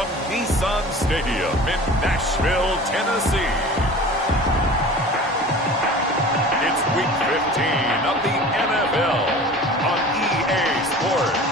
from Nissan Stadium in Nashville, Tennessee. It's Week 15 of the NFL on EA Sports.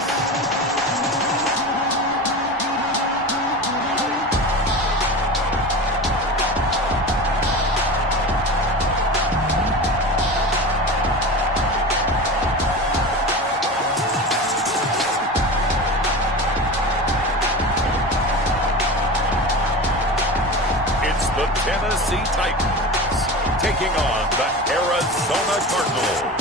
The Tennessee Titans taking on the Arizona Cardinals.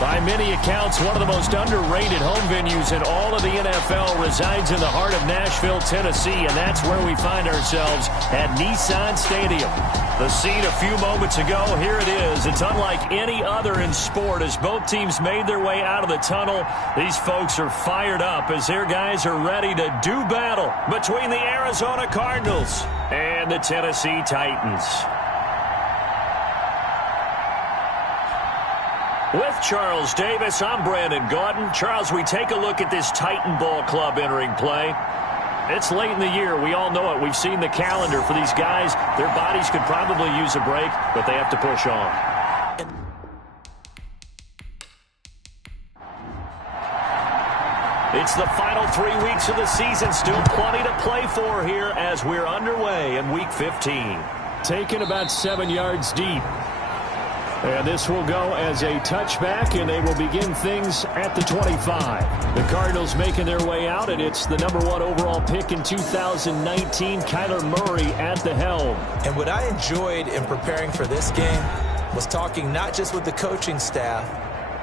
By many accounts, one of the most underrated home venues in all of the NFL resides in the heart of Nashville, Tennessee, and that's where we find ourselves at Nissan Stadium. The scene a few moments ago, here it is. It's unlike any other in sport as both teams made their way out of the tunnel. These folks are fired up as their guys are ready to do battle between the Arizona Cardinals and the Tennessee Titans. With Charles Davis, I'm Brandon Gaudin. Charles, we take a look at this Titan Ball Club entering play. It's late in the year. We all know it. We've seen the calendar for these guys. Their bodies could probably use a break, but they have to push on. It's the final 3 weeks of the season. Still plenty to play for here as we're underway in Week 15. Taken about 7 yards deep. And this will go as a touchback, and they will begin things at the 25. The Cardinals making their way out, and it's the #1 overall pick in 2019, Kyler Murray at the helm. And what I enjoyed in preparing for this game was talking not just with the coaching staff,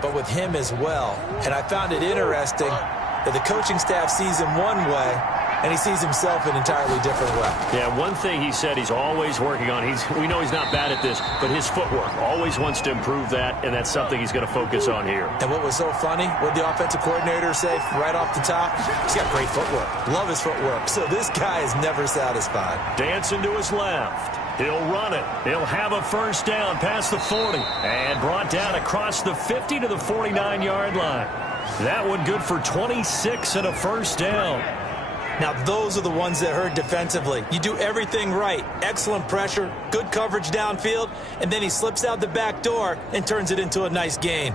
but with him as well. And I found it interesting that the coaching staff sees him one way, and he sees himself an entirely different way. Yeah, one thing he said he's always working on, we know he's not bad at this, but his footwork, always wants to improve that, and that's something he's going to focus on here. And what was so funny, what did the offensive coordinator say right off the top? He's got great footwork. Love his footwork. So this guy is never satisfied. Dancing to his left. He'll run it. He'll have a first down past the 40. And brought down across the 50 to the 49-yard line. That one good for 26 and a first down. Now, those are the ones that hurt defensively. You do everything right. Excellent pressure, good coverage downfield, and then he slips out the back door and turns it into a nice gain.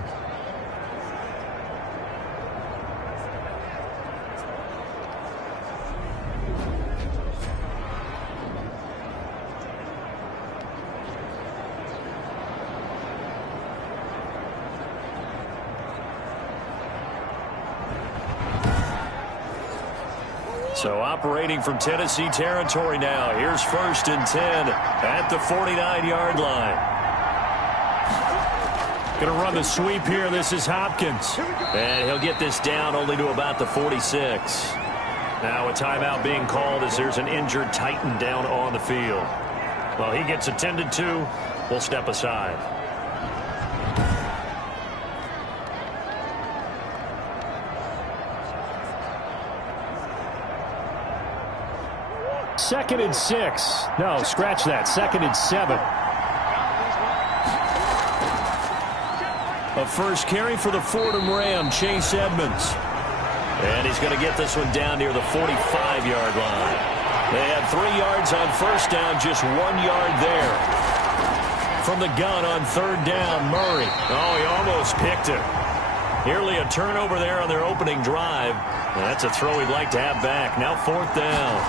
So operating from Tennessee territory now. Here's 1st and 10 at the 49-yard line. Going to run the sweep here. This is Hopkins. And he'll get this down only to about the 46. Now a timeout being called as there's an injured Titan down on the field. Well, he gets attended to. We'll step aside. Second and 6. No, scratch that. 2nd and 7. A first carry for the Fordham Ram, Chase Edmonds. And he's going to get this one down near the 45-yard line. They had 3 yards on first down, just 1 yard there. From the gun on 3rd down, Murray. Oh, he almost picked it. Nearly a turnover there on their opening drive. And that's a throw he'd like to have back. Now 4th down.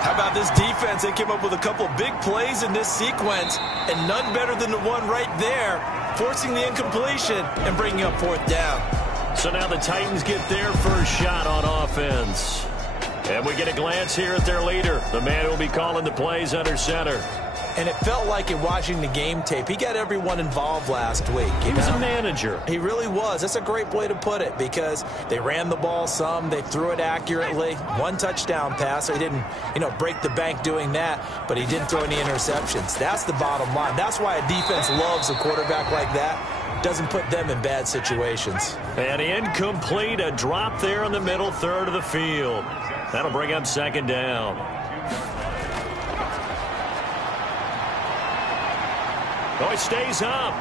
How about this defense? They came up with a couple of big plays in this sequence, and none better than the one right there, forcing the incompletion and bringing up 4th down. So now the Titans get their first shot on offense. And we get a glance here at their leader, the man who will be calling the plays under center. And it felt like in watching the game tape, he got everyone involved last week. He was a manager. He really was. That's a great way to put it because they ran the ball some. They threw it accurately. 1 touchdown pass. So he didn't, break the bank doing that, but he didn't throw any interceptions. That's the bottom line. That's why a defense loves a quarterback like that. Doesn't put them in bad situations. And incomplete. A drop there in the middle third of the field. That'll bring up 2nd down. Oh, he stays up.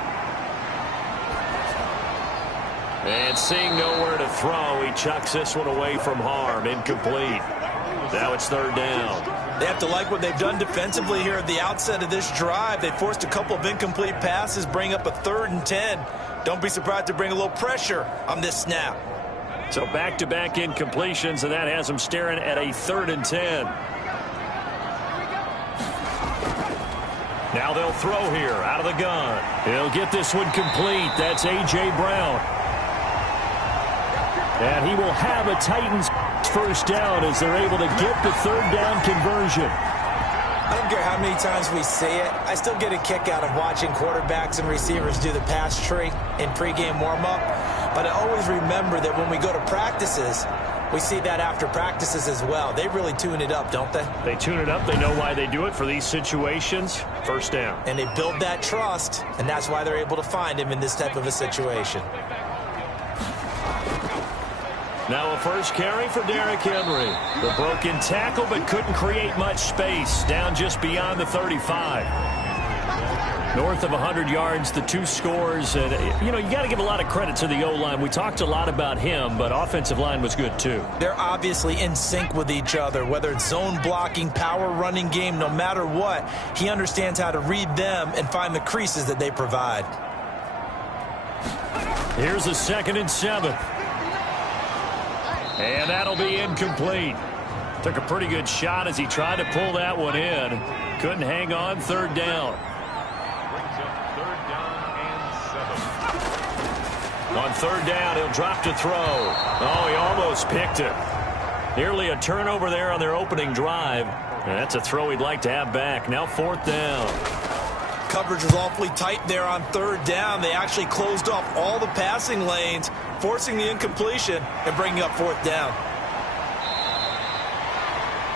And seeing nowhere to throw, he chucks this one away from harm. Incomplete. Now it's third down. They have to like what they've done defensively here at the outset of this drive. They forced a couple of incomplete passes, bring up a 3rd and 10. Don't be surprised to bring a little pressure on this snap. So back-to-back incompletions, and that has them staring at a 3rd and 10. Now they'll throw here out of the gun. He'll get this one complete. That's A.J. Brown. And he will have a Titans first down as they're able to get the 3rd down conversion. I don't care how many times we see it. I still get a kick out of watching quarterbacks and receivers do the pass tree in pregame warm-up. But I always remember that when we go to practices, we see that after practices as well. They really tune it up, don't they? They tune it up. They know why they do it for these situations. First down. And they build that trust, and that's why they're able to find him in this type of a situation. Now a first carry for Derrick Henry. The broken tackle, but couldn't create much space. Down just beyond the 35. North of 100 yards, the 2 scores. And, you got to give a lot of credit to the O-line. We talked a lot about him, but offensive line was good too. They're obviously in sync with each other, whether it's zone blocking, power running game, no matter what. He understands how to read them and find the creases that they provide. Here's a 2nd and 7. And that'll be incomplete. Took a pretty good shot as he tried to pull that one in. Couldn't hang on. 3rd down. On 3rd down, he'll drop to throw. Oh, he almost picked it. Nearly a turnover there on their opening drive. And that's a throw he'd like to have back. Now 4th down. Coverage was awfully tight there on 3rd down. They actually closed off all the passing lanes, forcing the incompletion and bringing up 4th down.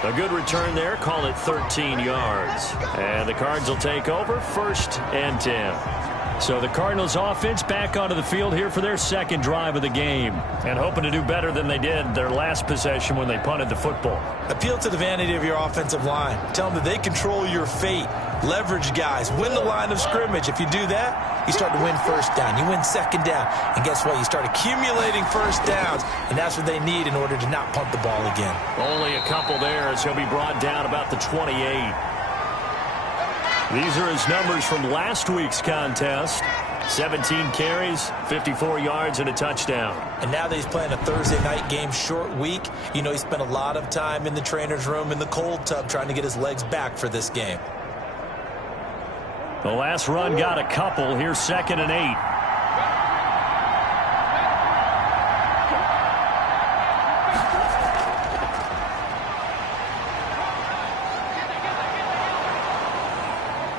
A good return there. Call it 13 yards. And the Cards will take over 1st and 10. So the Cardinals offense back onto the field here for their 2nd drive of the game. And hoping to do better than they did their last possession when they punted the football. Appeal to the vanity of your offensive line. Tell them that they control your fate. Leverage guys. Win the line of scrimmage. If you do that, you start to win 1st down. You win 2nd down. And guess what? You start accumulating 1st downs. And that's what they need in order to not punt the ball again. Only a couple there as he'll be brought down about the 28. These are his numbers from last week's contest. 17 carries, 54 yards, and a touchdown. And now that he's playing a Thursday night game, short week, he spent a lot of time in the trainer's room in the cold tub trying to get his legs back for this game. The last run got a couple. Here's 2nd and 8.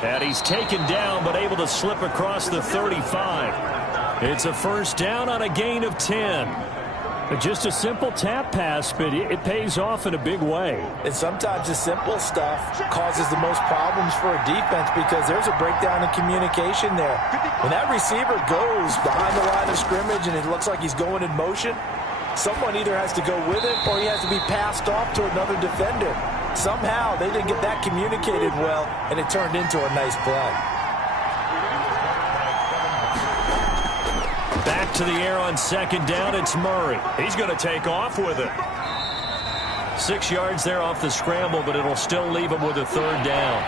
And he's taken down, but able to slip across the 35. It's a 1st down on a gain of 10. Just a simple tap pass, but it pays off in a big way. And sometimes the simple stuff causes the most problems for a defense because there's a breakdown in communication there. When that receiver goes behind the line of scrimmage and it looks like he's going in motion, someone either has to go with it or he has to be passed off to another defender. Somehow they didn't get that communicated well, and it turned into a nice play. Back to the air on 2nd down. It's Murray. He's going to take off with it. 6 yards there off the scramble, but it'll still leave him with a 3rd down.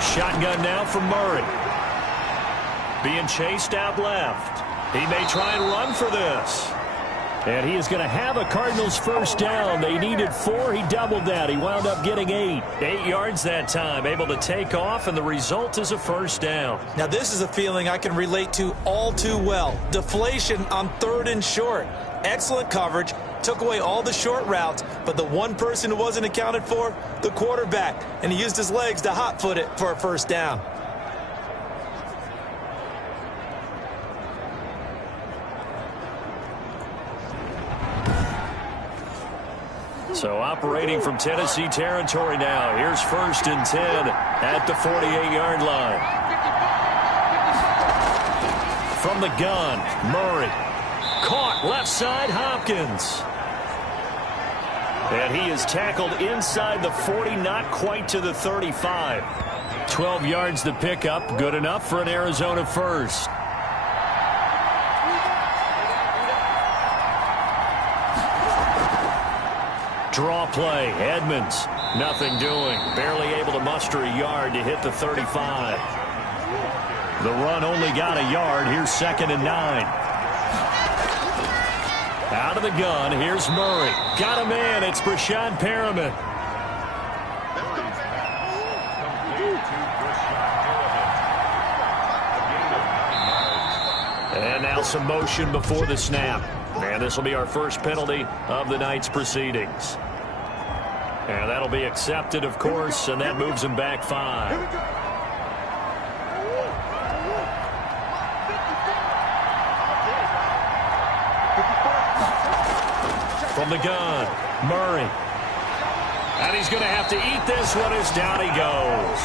Shotgun now from Murray. Being chased out left. He may try and run for this. And he is going to have a Cardinals 1st down. They needed 4. He doubled that. He wound up getting 8. 8 yards that time. Able to take off, and the result is a 1st down. Now, this is a feeling I can relate to all too well. Deflation on 3rd and short. Excellent coverage. Took away all the short routes, but the one person who wasn't accounted for, the quarterback. And he used his legs to hot-foot it for a 1st down. So operating from Tennessee territory now. Here's 1st and 10 at the 48-yard line. From the gun, Murray. Caught left side, Hopkins. And he is tackled inside the 40, not quite to the 35. 12 yards the pickup. Good enough for an Arizona first. Draw play. Edmonds. Nothing doing. Barely able to muster a yard to hit the 35. The run only got a yard. Here's 2nd and 9. Out of the gun. Here's Murray. Got a man. It's Brashad Perriman. And now some motion before the snap. And this will be our first penalty of the night's proceedings. And that'll be accepted, of course, and that moves him back 5. From the gun, Murray. And he's going to have to eat this one as down he goes.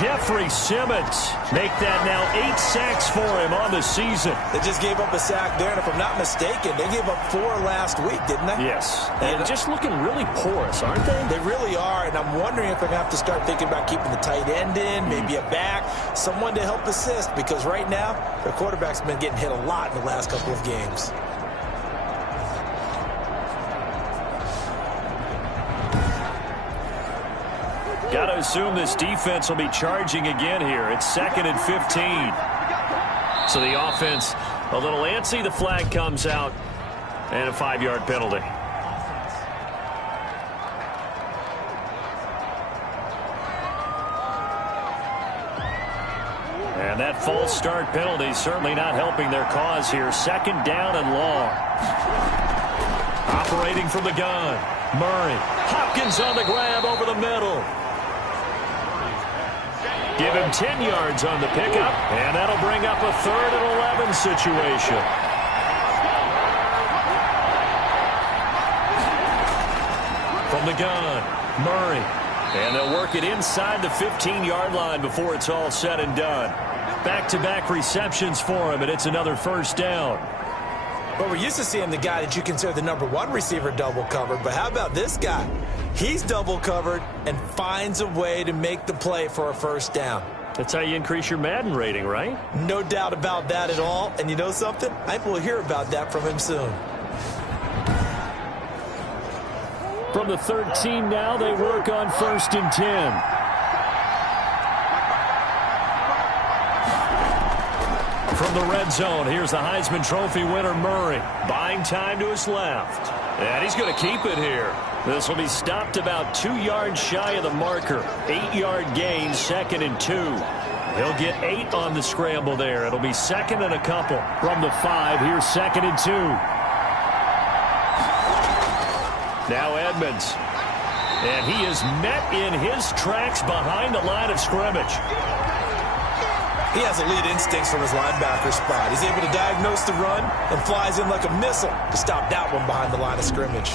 Jeffrey Simmons make that now 8 sacks for him on the season. They just gave up a sack there, and if I'm not mistaken, they gave up 4 last week, didn't they? Yes. And just looking really porous, aren't they? They really are, and I'm wondering if they're going to have to start thinking about keeping the tight end in, maybe a back, someone to help assist, because right now, their quarterback's been getting hit a lot in the last couple of games. Got to assume this defense will be charging again here. It's 2nd and 15. So the offense a little antsy. The flag comes out and a 5-yard penalty. And that false start penalty certainly not helping their cause here. 2nd down and long. Operating from the gun. Murray. Hopkins on the grab over the middle. Give him 10 yards on the pickup, and that'll bring up a 3rd and 11 situation. From the gun, Murray. And they'll work it inside the 15-yard line before it's all said and done. Back-to-back receptions for him, and it's another 1st down. Well, we're used to seeing the guy that you consider the #1 receiver double covered, but how about this guy? He's double covered and finds a way to make the play for a 1st down. That's how you increase your Madden rating, right? No doubt about that at all. And you know something? I think we'll hear about that from him soon. From the 13 now, they work on 1st and 10. From the red zone, here's the Heisman Trophy winner, Murray. Buying time to his left. And he's going to keep it here. This will be stopped about 2 yards shy of the marker. 8-yard gain, 2nd and 2. He'll get 8 on the scramble there. It'll be 2nd and a couple. From the 5, here's 2nd and 2. Now Edmonds. And he is met in his tracks behind the line of scrimmage. He has elite instincts from his linebacker spot. He's able to diagnose the run and flies in like a missile to stop that one behind the line of scrimmage.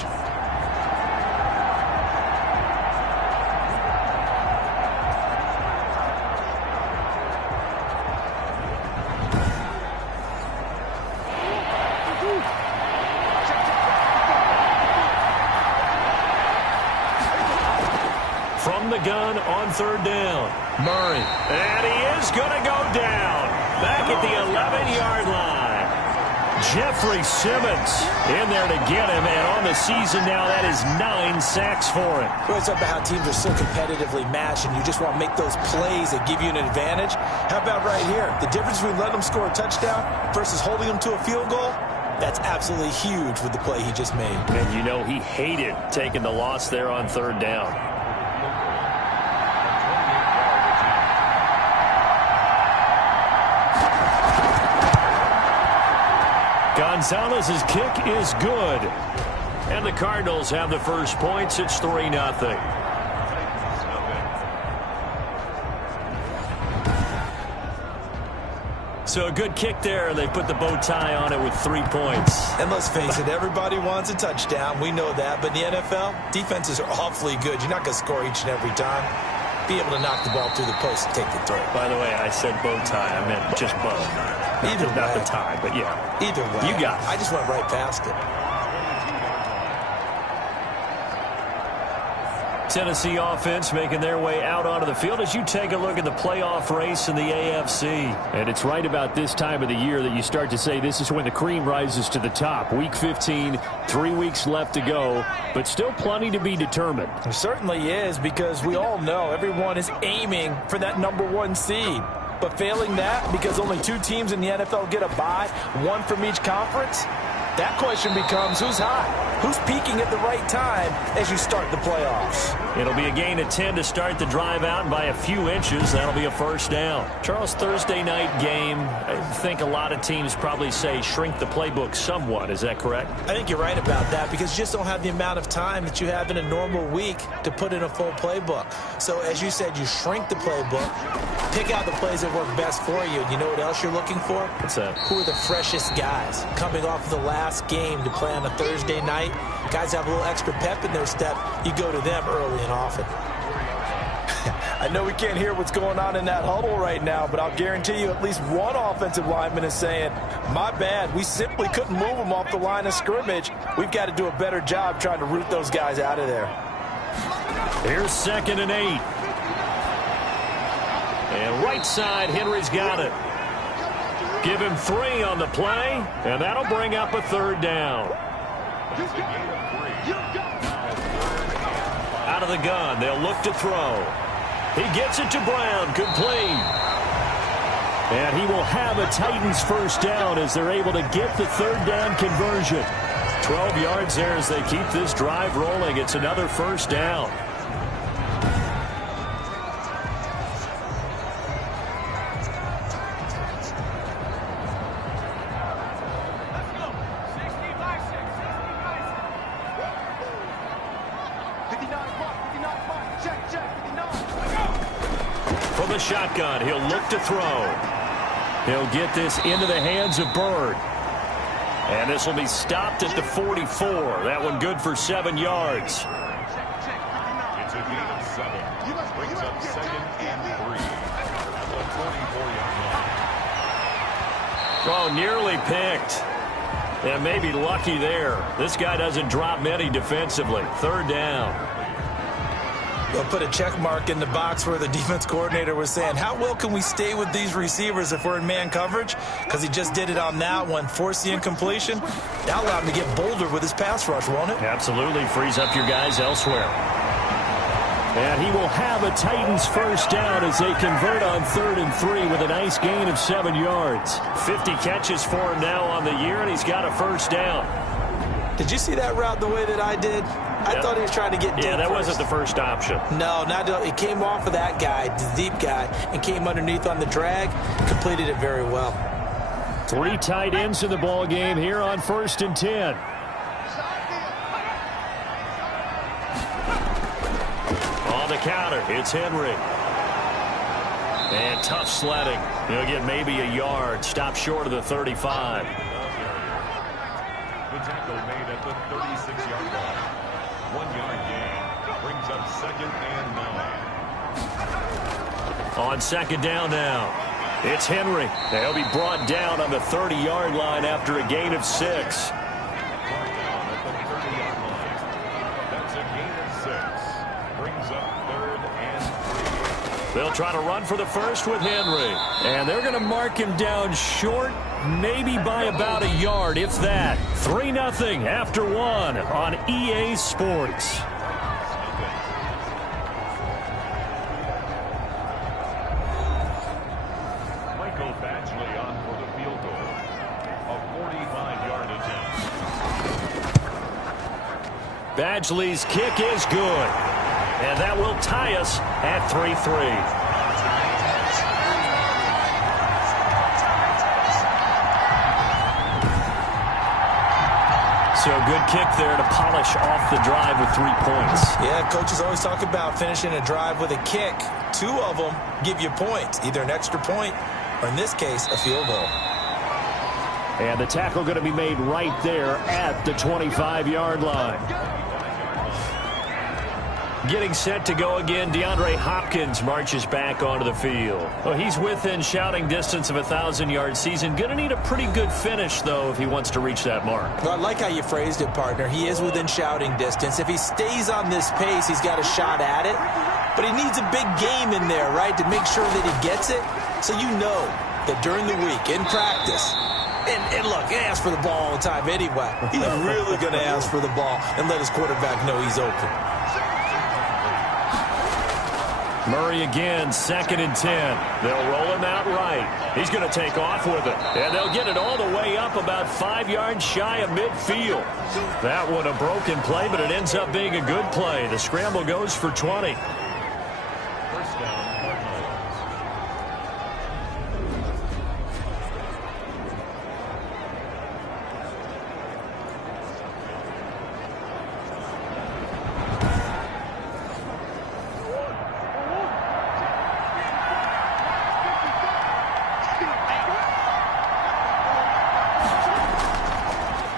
From the gun on 3rd down. Murray. And he is going to go down. Back at the 11-yard line. Jeffrey Simmons in there to get him. And on the season now, that is 9 sacks for him. We always talk about how teams are so competitively matched, and you just want to make those plays that give you an advantage. How about right here? The difference between letting them score a touchdown versus holding them to a field goal? That's absolutely huge with the play he just made. And you know he hated taking the loss there on 3rd down. Gonzalez's kick is good. And the Cardinals have the first points. It's 3-0. So a good kick there. They put the bow tie on it with 3 points. And let's face it, everybody wants a touchdown. We know that. But in the NFL, defenses are awfully good. You're not going to score each and every time. Be able to knock the ball through the post and take the throw. By the way, I said bow tie. I meant just bow. Either way. Not the tie, but yeah. Either way. You got it. I just went right past it. Tennessee offense making their way out onto the field as you take a look at the playoff race in the AFC. And it's right about this time of the year that you start to say this is when the cream rises to the top. Week 15, 3 weeks left to go, but still plenty to be determined. It certainly is, because we all know everyone is aiming for that #1 seed. But failing that, because only 2 teams in the NFL get a bye, 1 from each conference, that question becomes who's hot? Who's peaking at the right time as you start the playoffs? It'll be a gain of 10 to start the drive out by a few inches. That'll be a first down. Charles, Thursday night game, I think a lot of teams probably say shrink the playbook somewhat. Is that correct? I think you're right about that, because you just don't have the amount of time that you have in a normal week to put in a full playbook. So as you said, you shrink the playbook, pick out the plays that work best for you. And you know what else you're looking for? What's that? Who are the freshest guys coming off of the last game to play on a Thursday night? Guys have a little extra pep in their step. You go to them early and often. I know we can't hear what's going on in that huddle right now, but I'll guarantee you at least one offensive lineman is saying, my bad, we simply couldn't move them off the line of scrimmage. We've got to do a better job trying to root those guys out of there. Here's 2nd and 8. And right side, Henry's got it. Give him 3 on the play, and that'll bring up a 3rd down. Out of the gun, they'll look to throw. He gets it to Brown, complete. And he will have a Titans first down as they're able to get the 3rd down conversion. 12 yards there as they keep this drive rolling. It's another first down. From the shotgun, he'll look to throw. He'll get this into the hands of Bird. And this will be stopped at the 44. That one good for 7 yards. It's a gain of 7. Brings up 2nd and 3. At the 44-yard line. Oh, nearly picked. And maybe lucky there. This guy doesn't drop many defensively. 3rd down. They'll put a check mark in the box where the defense coordinator was saying, how well can we stay with these receivers if we're in man coverage? Because he just did it on that one. Force the incompletion. That allowed him to get bolder with his pass rush, won't it? Absolutely. Frees up your guys elsewhere. And he will have a Titans first down as they convert on 3rd and 3 with a nice gain of 7 yards. 50 catches for him now on the year, and he's got a first down. Did you see that route the way that I did? I thought he was trying to get deep. Yeah, that first. wasn't the first option. No, it came off of that guy, the deep guy, and came underneath on the drag. Completed it very well. 3 tight ends in the ball game here on 1st and 10. On the counter, it's Henry. And tough sledding. He'll get maybe a yard. Stop short of the 35. The tackle made at the 36-yard line. 1 yard gain. Brings up 2nd and 9. On 2nd down now, it's Henry. They'll be brought down on the 30-yard line after a gain of 6. Brought down at the 30-yard line. That's a gain of 6. Brings up 3rd and 3. They'll try to run for the first with Henry. And they're going to mark him down short, maybe by about a yard, if that. 3-0 after 1 on EA Sports. Michael Badgley on for the field goal. A 45-yard attempt. Badgley's kick is good. And that will tie us at 3-3. So a good kick there to polish off the drive with 3 points. Yeah, coaches always talk about finishing a drive with a kick. 2 of them give you points, either an extra point or, in this case, a field goal. And the tackle going to be made right there at the 25-yard line. Getting set to go again, DeAndre Hopkins marches back onto the field. Well, he's within shouting distance of a 1,000-yard season. Going to need a pretty good finish, though, if he wants to reach that mark. Well, I like how you phrased it, partner. He is within shouting distance. If he stays on this pace, he's got a shot at it. But he needs a big game in there, right, to make sure that he gets it. So you know that during the week, in practice, and look, he asks for the ball all the time anyway. He's really going to ask for the ball and let his quarterback know he's open. Murray again, 2nd and 10. They'll roll him out right. He's going to take off with it. And they'll get it all the way up about 5 yards shy of midfield. That one a broken play, but it ends up being a good play. The scramble goes for 20. First down, Cardinals.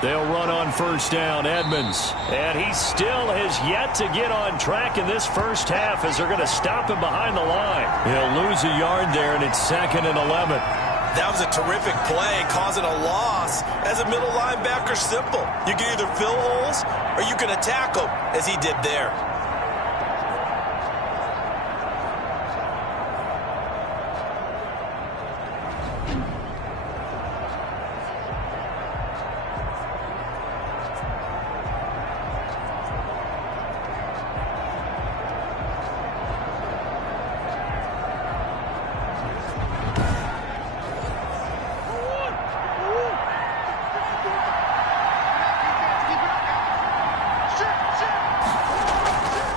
They'll run on first down, Edmonds. And he still has yet to get on track in this first half as they're going to stop him behind the line. He'll lose a yard there, and it's 2nd and 11. That was a terrific play, causing a loss. As a middle linebacker, simple. You can either fill holes or you can attack them, as he did there.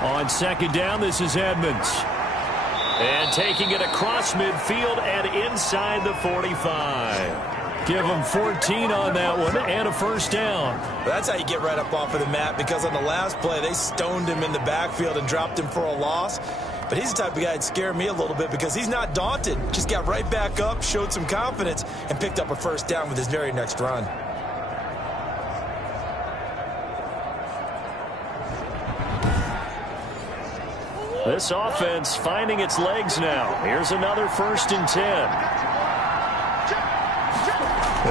On 2nd down, this is Edmonds. And taking it across midfield and inside the 45. Give him 14 on that one and a first down. That's how you get right up off of the mat, because on the last play, they stoned him in the backfield and dropped him for a loss. But he's the type of guy that scared me a little bit because he's not daunted. Just got right back up, showed some confidence, and picked up a first down with his very next run. This offense finding its legs now. Here's another 1st and 10.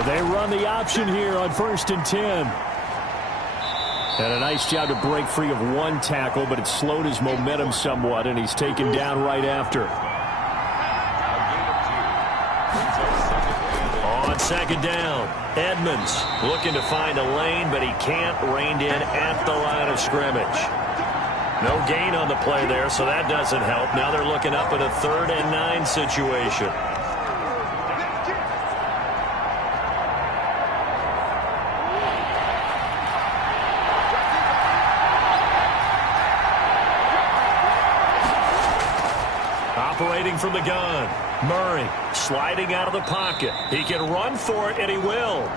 They run the option here on 1st and 10. And a nice job to break free of one tackle, but it slowed his momentum somewhat, and he's taken down right after. On 2nd down, Edmonds looking to find a lane, but he can't. Reined in at the line of scrimmage. No gain on the play there, so that doesn't help. Now they're looking up at a 3rd and 9 situation. Operating from the gun, Murray sliding out of the pocket. He can run for it, and he will.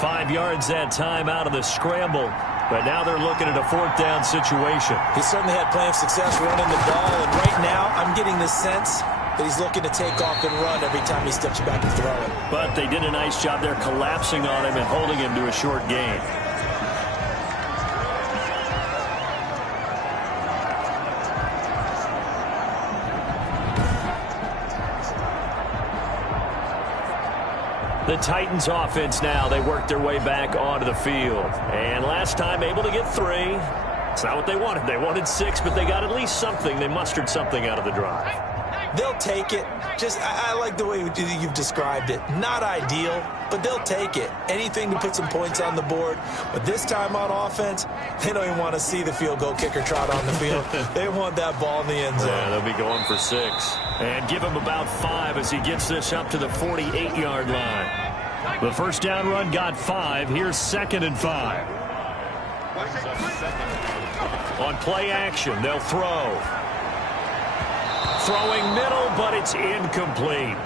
5 yards that time out of the scramble. But now they're looking at a 4th down situation. He certainly had plenty of success running the ball, and right now I'm getting the sense that he's looking to take off and run every time he steps back to throw it. But they did a nice job there collapsing on him and holding him to a short gain. The Titans offense now, they work their way back onto the field. And last time able to get 3. It's not what they wanted. They wanted 6, but they got at least something. They mustered something out of the drive. They'll take it. I like the way you've described it. Not ideal, but they'll take it. Anything to put some points on the board. But this time on offense, they don't even want to see the field goal kicker trot on the field. They want that ball in the end zone. Yeah, they'll be going for 6. And give him about 5 as he gets this up to the 48-yard line. The first down run got 5. Here's 2nd and 5. On play action, they'll throw. Throwing middle, but it's incomplete.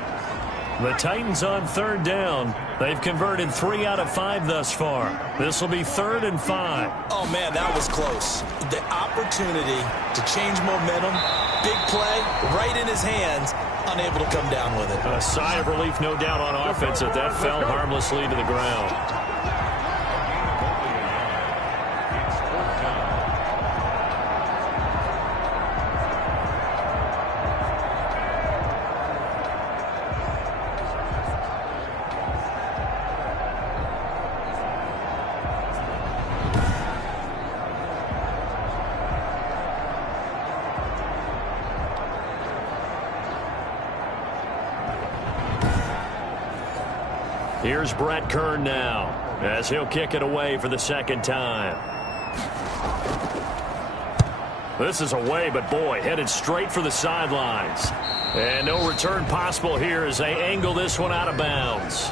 The Titans on 3rd down. They've converted 3 out of 5 thus far. This will be 3rd and 5. Oh, man, that was close. The opportunity to change momentum, big play, right in his hands, unable to come down with it. A sigh of relief, no doubt, on offense that fell harmlessly to the ground. Here's Brett Kern now as he'll kick it away for the second time. This is away, but boy, headed straight for the sidelines. And no return possible here as they angle this one out of bounds.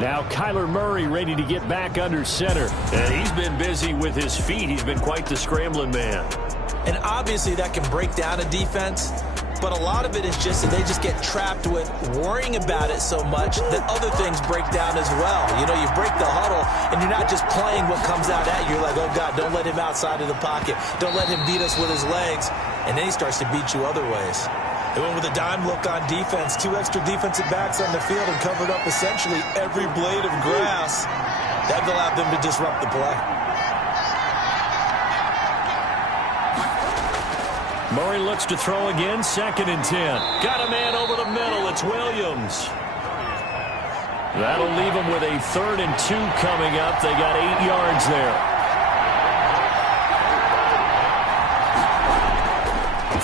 Now Kyler Murray ready to get back under center. And he's been busy with his feet. He's been quite the scrambling man. And obviously that can break down a defense, but a lot of it is just that they just get trapped with worrying about it so much that other things break down as well. You know, you break the huddle, and you're not just playing what comes out at you. You're like, oh, God, don't let him outside of the pocket. Don't let him beat us with his legs. And then he starts to beat you other ways. They went with a dime look on defense. 2 extra defensive backs on the field and covered up essentially every blade of grass. That allowed them to disrupt the play. Murray looks to throw again, 2nd and 10. Got a man over the middle. It's Williams. That'll leave him with a 3rd and 2 coming up. They got 8 yards there.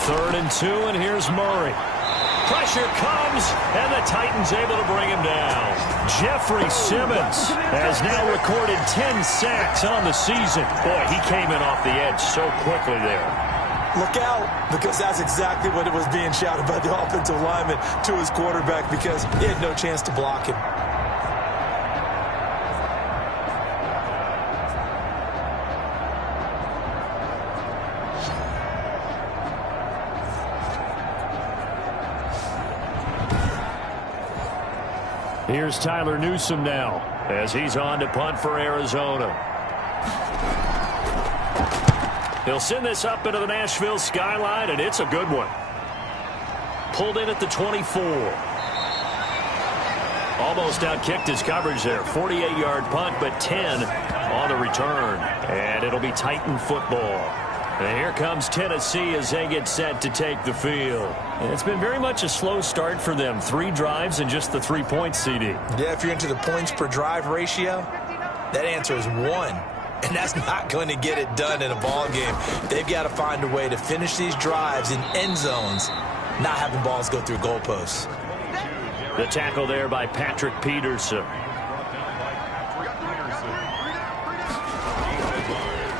3rd and 2, and here's Murray. Pressure comes, and the Titans able to bring him down. Jeffrey Simmons has now recorded 10 sacks on the season. Boy, he came in off the edge so quickly there. Look out, because that's exactly what it was being shouted by the offensive lineman to his quarterback, because he had no chance to block him. Here's Tyler Newsome now as he's on to punt for Arizona. He'll send this up into the Nashville skyline, and it's a good one. Pulled in at the 24. Almost outkicked his coverage there. 48-yard punt, but 10 on the return. And it'll be Titan football. And here comes Tennessee as they get set to take the field. And it's been very much a slow start for them. 3 drives and just the 3 points, CD. Yeah, if you're into the points per drive ratio, that answer is 1. And that's not going to get it done in a ball game. They've got to find a way to finish these drives in end zones, not having balls go through goalposts. The tackle there by Patrick Peterson.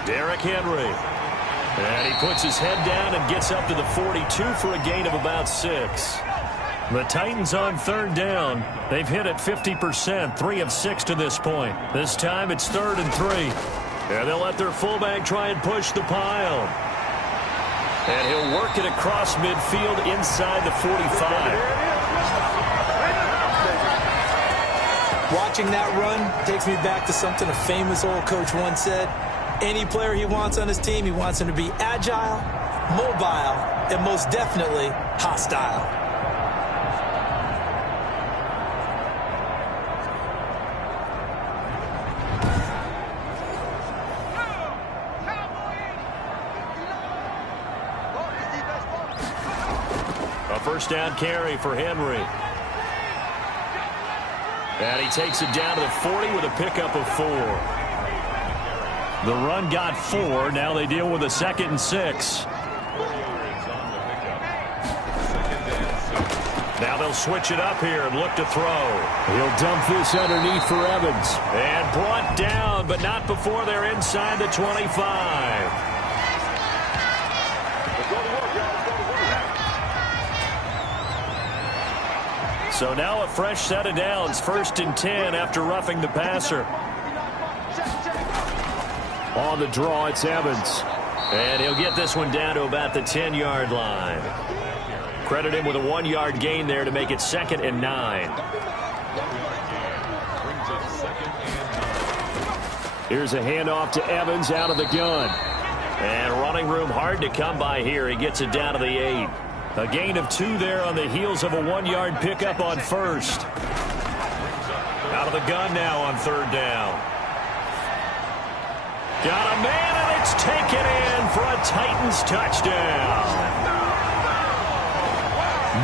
Derrick Henry. And he puts his head down and gets up to the 42 for a gain of about 6. The Titans on 3rd down. They've hit it 50%, 3 of 6 to this point. This time it's 3rd and 3. And they'll let their fullback try and push the pile. And he'll work it across midfield inside the 45. Watching that run takes me back to something a famous old coach once said. Any player he wants on his team, he wants him to be agile, mobile, and most definitely hostile. First down carry for Henry. And he takes it down to the 40 with a pickup of 4. The run got 4. Now they deal with a 2nd and 6. Now they'll switch it up here and look to throw. He'll dump this underneath for Evans. And brought down, but not before they're inside the 25. So now a fresh set of downs, 1st and 10 after roughing the passer. On the draw, it's Evans. And he'll get this one down to about the 10-yard line. Credit him with a 1-yard gain there to make it 2nd and 9. Here's a handoff to Evans out of the gun. And running room hard to come by here. He gets it down to the 8. A gain of 2 there on the heels of a 1-yard pickup on 1st. Out of the gun now on 3rd down. Got a man, and it's taken in for a Titans touchdown.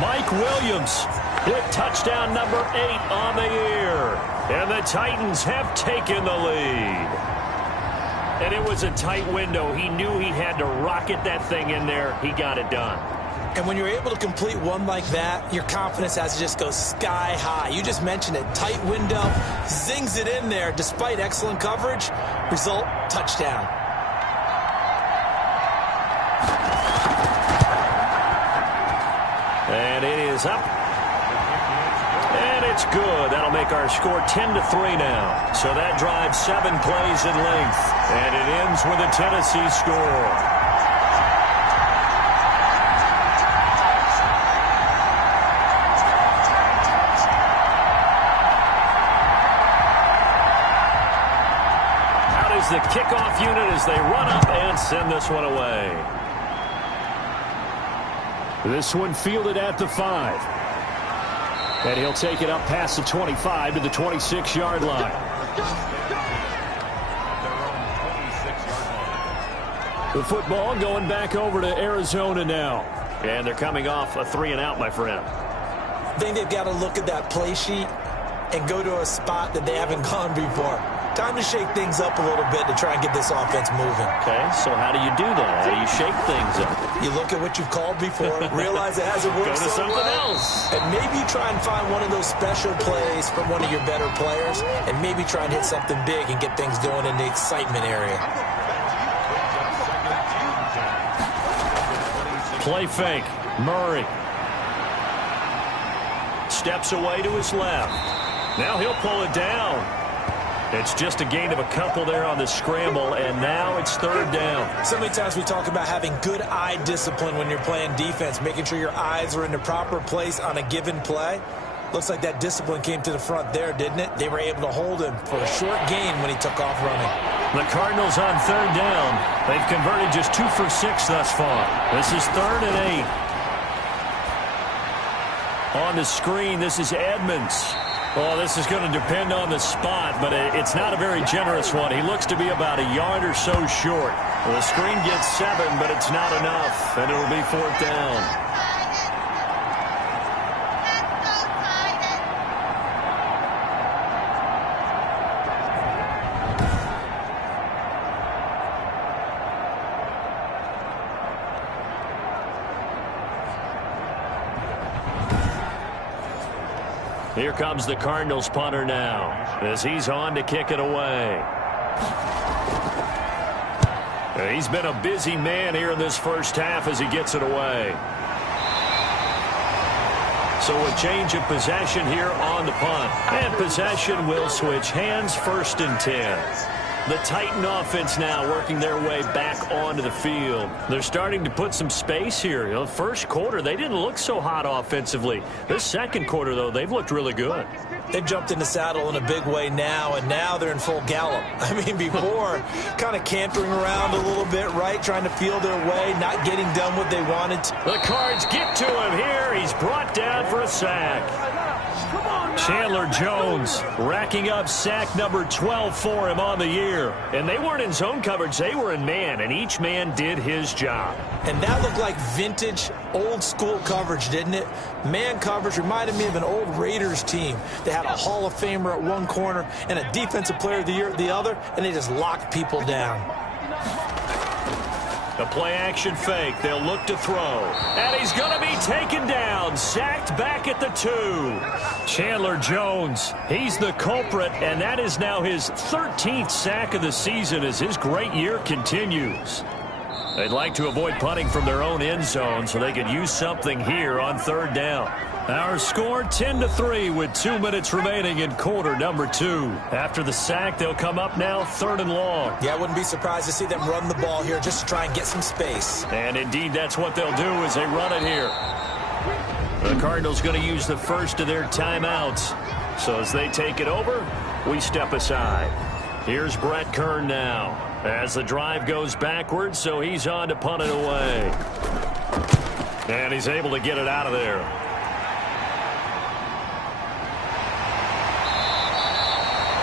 Mike Williams hit touchdown number 8 on the year. And the Titans have taken the lead. And it was a tight window. He knew he had to rocket that thing in there. He got it done. And when you're able to complete one like that, your confidence has to just go sky high. You just mentioned it. Tight window, zings it in there despite excellent coverage. Result, touchdown. And it is up. And it's good. That'll make our score 10-3 now. So that drives 7 plays in length. And it ends with a Tennessee score. The kickoff unit as they run up and send this one away. This one fielded at the 5. And he'll take it up past the 25 to the 26-yard line. The football going back over to Arizona now. And they're coming off a 3-and-out, my friend. I think they've got to look at that play sheet and go to a spot that they haven't gone before. Time to shake things up a little bit to try and get this offense moving. Okay, so how do you do that? How do you shake things up? You look at what you've called before, realize it hasn't worked Go to so something well, else. and maybe try and find one of those special plays from one of your better players, and maybe try and hit something big and get things going in the excitement area. Play fake. Murray steps away to his left. Now he'll pull it down. It's just a gain of a couple there on the scramble, and now it's 3rd down. So many times we talk about having good eye discipline when you're playing defense, making sure your eyes are in the proper place on a given play. Looks like that discipline came to the front there, didn't it? They were able to hold him for a short gain when he took off running. The Cardinals on 3rd down. They've converted just 2 for 6 thus far. This is 3rd and 8. On the screen, this is Edmonds. Well, this is going to depend on the spot, but it's not a very generous one. He looks to be about a yard or so short. The screen gets 7, but it's not enough, and it'll be 4th down. Here comes the Cardinals punter now as he's on to kick it away. He's been a busy man here in this first half as he gets it away. So a change of possession here on the punt. And possession will switch hands, 1st and 10. The Titan offense now working their way back onto the field. They're starting to put some space here. You know, first quarter, they didn't look so hot offensively. This second quarter, though, they've looked really good. They've jumped in the saddle in a big way now, and now they're in full gallop. I mean, before, kind of cantering around a little bit, right, trying to feel their way, not getting done what they wanted to. The Cards get to him here. He's brought down for a sack. Chandler Jones racking up sack number 12 for him on the year. And they weren't in zone coverage. They were in man, and each man did his job. And that looked like vintage, old-school coverage, didn't it? Man coverage reminded me of an old Raiders team. They had a Hall of Famer at one corner and a Defensive Player of the Year at the other, and they just locked people down. The play-action fake. They'll look to throw. And he's going to be taken down. Sacked back at the 2. Chandler Jones, he's the culprit, and that is now his 13th sack of the season as his great year continues. They'd like to avoid punting from their own end zone so they could use something here on 3rd down. Our score 10-3 with 2 minutes remaining in quarter number 2. After the sack, they'll come up now 3rd and long. Yeah, I wouldn't be surprised to see them run the ball here just to try and get some space. And indeed, that's what they'll do as they run it here. The Cardinals going to use the first of their timeouts. So as they take it over, we step aside. Here's Brett Kern now as the drive goes backwards, so he's on to punt it away. And he's able to get it out of there.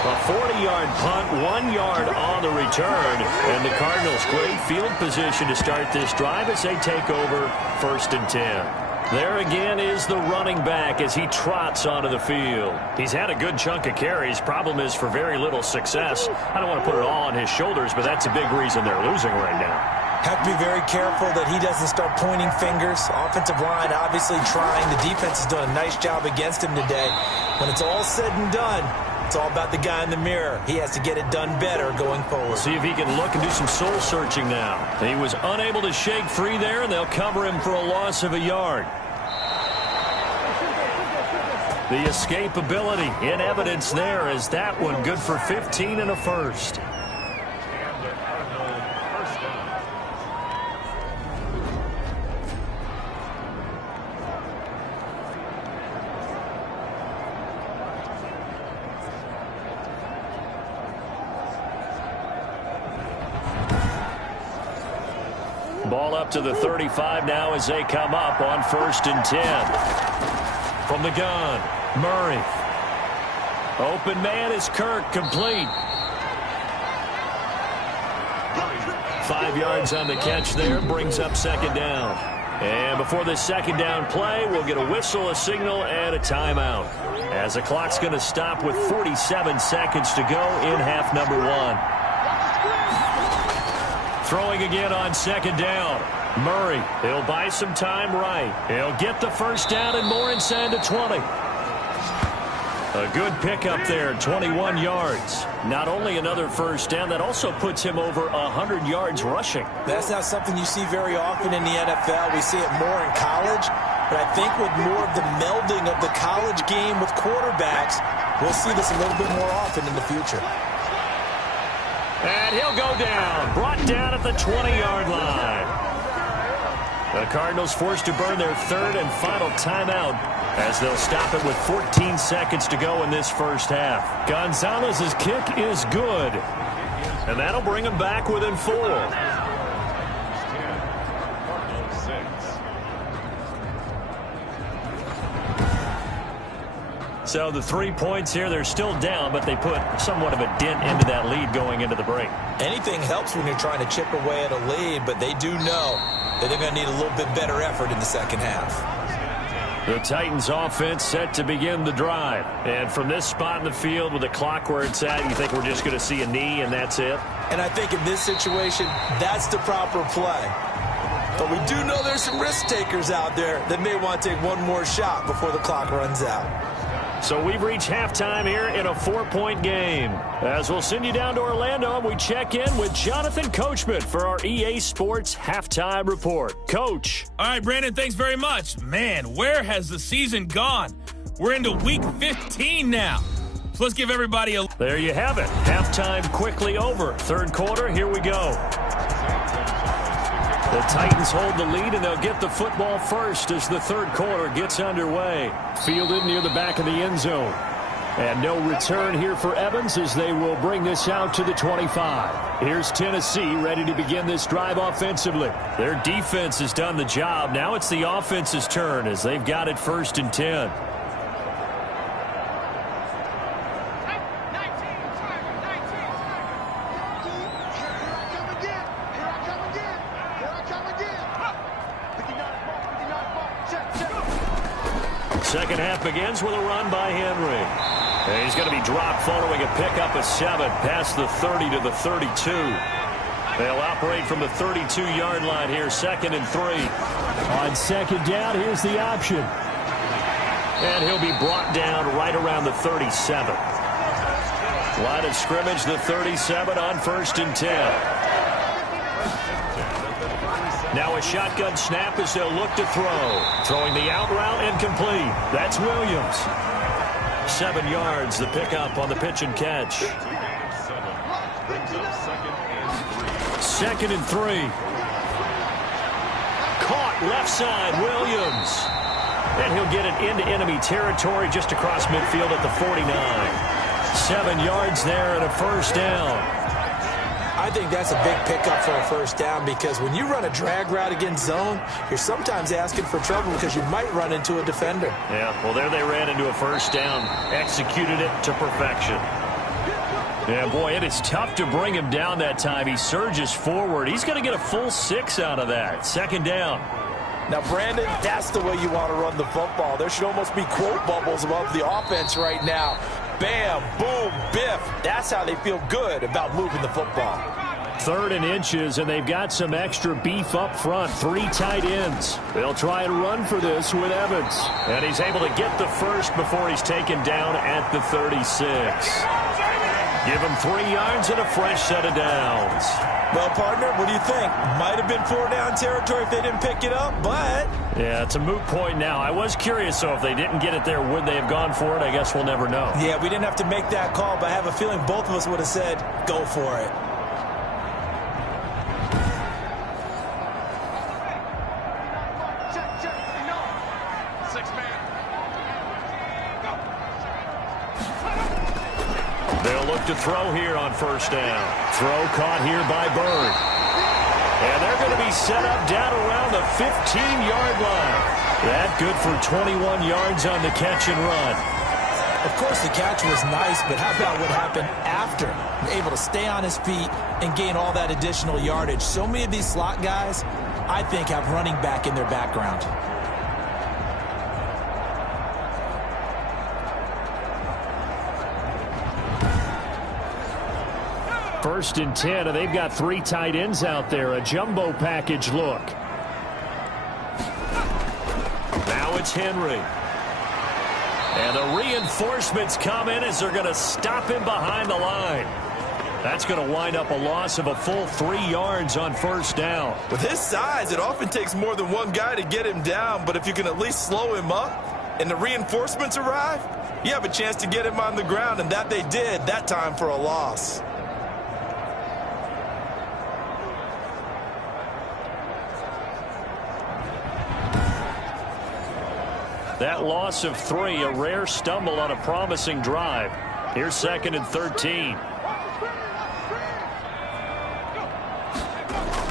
A 40-yard punt, 1 yard on the return. And the Cardinals, great field position to start this drive as they take over 1st and 10. There again is the running back as he trots onto the field. He's had a good chunk of carries. Problem is for very little success. I don't want to put it all on his shoulders, but that's a big reason they're losing right now. Have to be very careful that he doesn't start pointing fingers. Offensive line obviously trying. The defense is doing a nice job against him today. When it's all said and done, it's all about the guy in the mirror. He has to get it done better going forward. See if he can look and do some soul searching now. He was unable to shake free there, and they'll cover him for a loss of a yard. The escapability in evidence there as that one good for 15 and a first. Ball up to the 35 now as they come up on 1st and 10. From the gun, Murray. Open man is Kirk, complete. 5 yards on the catch there, brings up 2nd down. And before this 2nd down play, we'll get a whistle, a signal, and a timeout. As the clock's going to stop with 47 seconds to go in half number 1. Throwing again on 2nd down. Murray, he'll buy some time right. He'll get the 1st down and more inside the 20. A good pickup there, 21 yards. Not only another 1st down, that also puts him over 100 yards rushing. That's not something you see very often in the NFL. We see it more in college. But I think with more of the melding of the college game with quarterbacks, we'll see this a little bit more often in the future. And he'll go down. Brought down at the 20-yard line. The Cardinals forced to burn their 3rd and final timeout as they'll stop it with 14 seconds to go in this 1st half. Gonzalez's kick is good. And that'll bring him back within 4. So the 3 points here, they're still down, but they put somewhat of a dent into that lead going into the break. Anything helps when you're trying to chip away at a lead, but they do know that they're going to need a little bit better effort in the 2nd half. The Titans offense set to begin the drive. And from this spot in the field with the clock where it's at, you think we're just going to see a knee and that's it? And I think in this situation, that's the proper play. But we do know there's some risk takers out there that may want to take one more shot before the clock runs out. So we've reached halftime here in a 4-point game. As we'll send you down to Orlando, and we check in with Jonathan Coachman for our EA Sports Halftime Report. Coach. All right, Brandon, thanks very much. Man, where has the season gone? We're into week 15 now. So let's give everybody a... There you have it. Halftime quickly over. 3rd quarter, here we go. The Titans hold the lead, and they'll get the football first as the 3rd quarter gets underway. Fielded near the back of the end zone. And no return here for Evans as they will bring this out to the 25. Here's Tennessee ready to begin this drive offensively. Their defense has done the job. Now it's the offense's turn as they've got it 1st and 10. Second half begins with a run by Henry. And he's going to be dropped following a pickup of 7 past the 30 to the 32. They'll operate from the 32-yard line here, 2nd and 3. On 2nd down, here's the option. And he'll be brought down right around the 37. Line of scrimmage, the 37 on 1st and 10. Now a shotgun snap as they'll look to throw. Throwing the out route and complete. That's Williams. 7 yards, the pickup on the pitch and catch. 2nd and 3. Caught left side, Williams. And he'll get it into enemy territory just across midfield at the 49. 7 yards there and a 1st down. I think that's a big pickup for a 1st down because when you run a drag route against zone, you're sometimes asking for trouble because you might run into a defender. Yeah, well, there they ran into a 1st down. Executed it to perfection. Yeah, boy, it is tough to bring him down that time. He surges forward. He's going to get a full 6 out of that. 2nd down. Now, Brandon, that's the way you want to run the football. There should almost be quote bubbles above the offense right now. Bam, boom, biff. That's how they feel good about moving the football. 3rd and inches, and they've got some extra beef up front. 3 tight ends. They'll try and run for this with Evans. And he's able to get the first before he's taken down at the 36. Give him 3 yards and a fresh set of downs. Well, partner, what do you think? Might have been 4-down territory if they didn't pick it up, but... Yeah, it's a moot point now. I was curious, so if they didn't get it there, would they have gone for it? I guess we'll never know. Yeah, we didn't have to make that call, but I have a feeling both of us would have said, go for it. They'll look to throw here on 1st down. Throw caught here by Bird. And they're going to be set up down around the 15-yard line. That good for 21 yards on the catch and run. Of course, the catch was nice, but how about what happened after? Able to stay on his feet and gain all that additional yardage. So many of these slot guys, I think, have running back in their background. 1st and 10, and they've got 3 tight ends out there. A jumbo package look. Now it's Henry. And the reinforcements come in as they're going to stop him behind the line. That's going to wind up a loss of a full 3 yards on 1st down. With his size, it often takes more than one guy to get him down, but if you can at least slow him up and the reinforcements arrive, you have a chance to get him on the ground, and that they did that time for a loss. That loss of 3, a rare stumble on a promising drive. Here's 2nd and 13.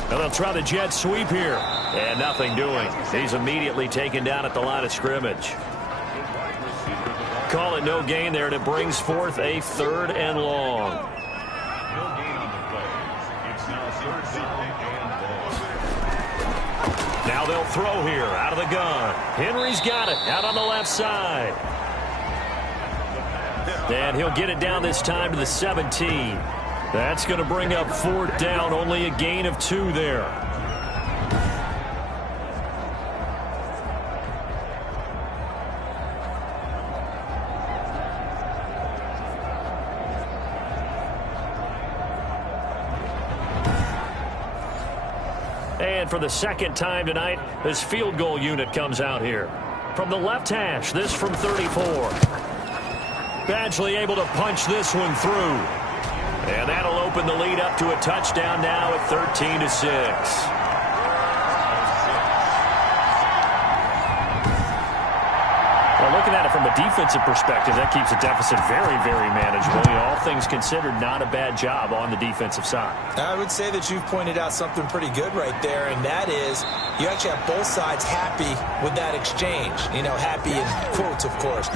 And they'll try the jet sweep here. And nothing doing. He's immediately taken down at the line of scrimmage. Call it no gain there, and it brings forth a 3rd and long. No gain on the play. It's now 3rd down and long. Now they'll throw here out of the gun. Henry's got it out on the left side. And he'll get it down this time to the 17. That's going to bring up 4th down, only a gain of 2 there. And for the 2nd time tonight, this field goal unit comes out here. From the left hash, this from 34. Badgley able to punch this one through. And that'll open the lead up to a touchdown now at 13-6. Well, looking at it from a defensive perspective, that keeps the deficit very, very manageable. You know, all things considered, not a bad job on the defensive side. I would say that you've pointed out something pretty good right there, and that is you actually have both sides happy with that exchange. You know, happy in quotes, of course.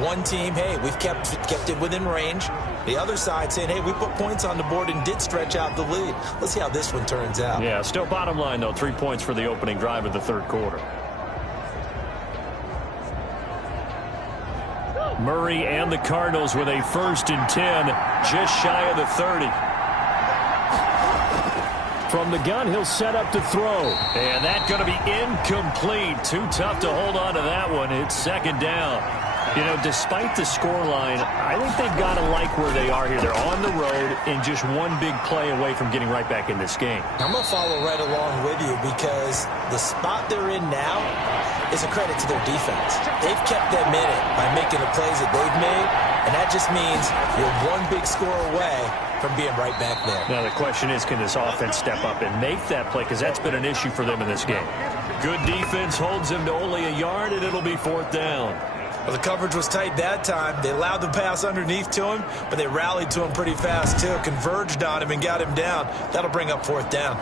One team, hey, we've kept it within range. The other side saying, hey, we put points on the board and did stretch out the lead. Let's see how this one turns out. Yeah, still bottom line, though, 3 points for the opening drive of the 3rd quarter. Murray and the Cardinals with a 1st and 10, just shy of the 30. From the gun, he'll set up to throw. And that's going to be incomplete. Too tough to hold on to that one. It's 2nd down. You know, despite the scoreline, I think they've got to like where they are here. They're on the road and just one big play away from getting right back in this game. I'm going to follow right along with you because the spot they're in now is a credit to their defense. They've kept them in it by making the plays that they've made, and that just means you're one big score away from being right back there. Now the question is, can this offense step up and make that play? Because that's been an issue for them in this game. Good defense holds them to only a yard, and it'll be 4th down. Well, the coverage was tight that time. They allowed the pass underneath to him, but they rallied to him pretty fast, too. Converged on him and got him down. That'll bring up 4th down.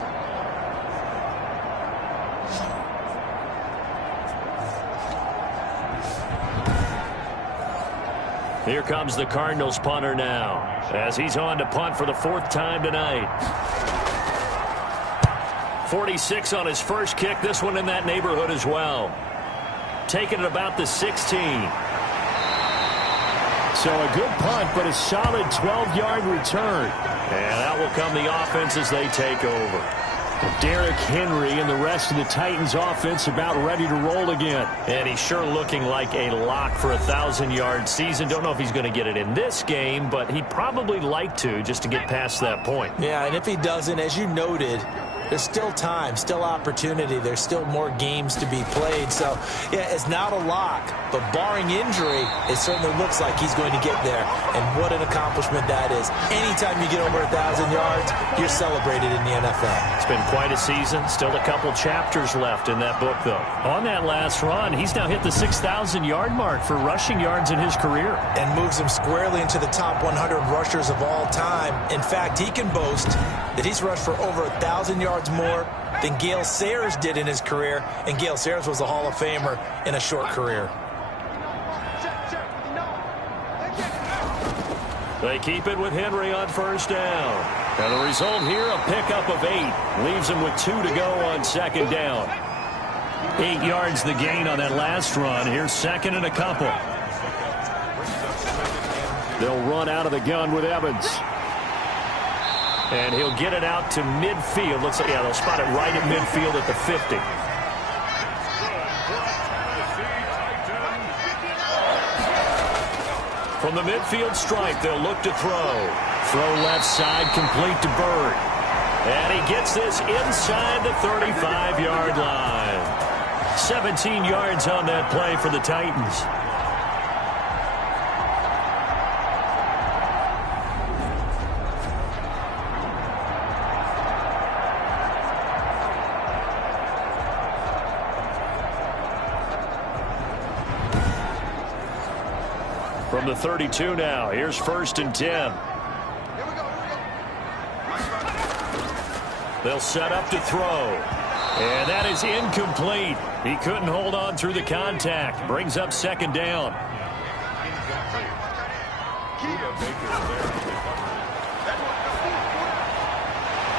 Here comes the Cardinals punter now, as he's on to punt for the 4th time tonight. 46 on his first kick. This one in that neighborhood as well. Taking it about the 16. So a good punt, but a solid 12-yard return. And that will come the offense as they take over. Derrick Henry and the rest of the Titans offense about ready to roll again. And he's sure looking like a lock for a 1,000-yard season. Don't know if he's going to get it in this game, but he'd probably like to just to get past that point. Yeah, and if he doesn't, as you noted, there's still time, still opportunity. There's still more games to be played. So, yeah, it's not a lock, but barring injury, it certainly looks like he's going to get there. And what an accomplishment that is. Anytime you get over 1,000 yards, you're celebrated in the NFL. It's been quite a season. Still a couple chapters left in that book, though. On that last run, he's now hit the 6,000-yard mark for rushing yards in his career. And moves him squarely into the top 100 rushers of all time. In fact, he can boast that he's rushed for over 1,000 yards more than Gale Sayers did in his career, and Gale Sayers was a Hall of Famer in a short career. They keep it with Henry on first down. And the result here, a pickup of 8. Leaves him with 2 to go on second down. 8 yards the gain on that last run. Here's second and a couple. They'll run out of the gun with Evans. And he'll get it out to midfield. Looks like, yeah, they'll spot it right at midfield at the 50. From the midfield stripe, they'll look to throw. Throw left side, complete to Bird. And he gets this inside the 35-yard line. 17 yards on that play for the Titans. From the 32 now, here's first and 10. They'll set up to throw. And that is incomplete. He couldn't hold on through the contact. Brings up second down.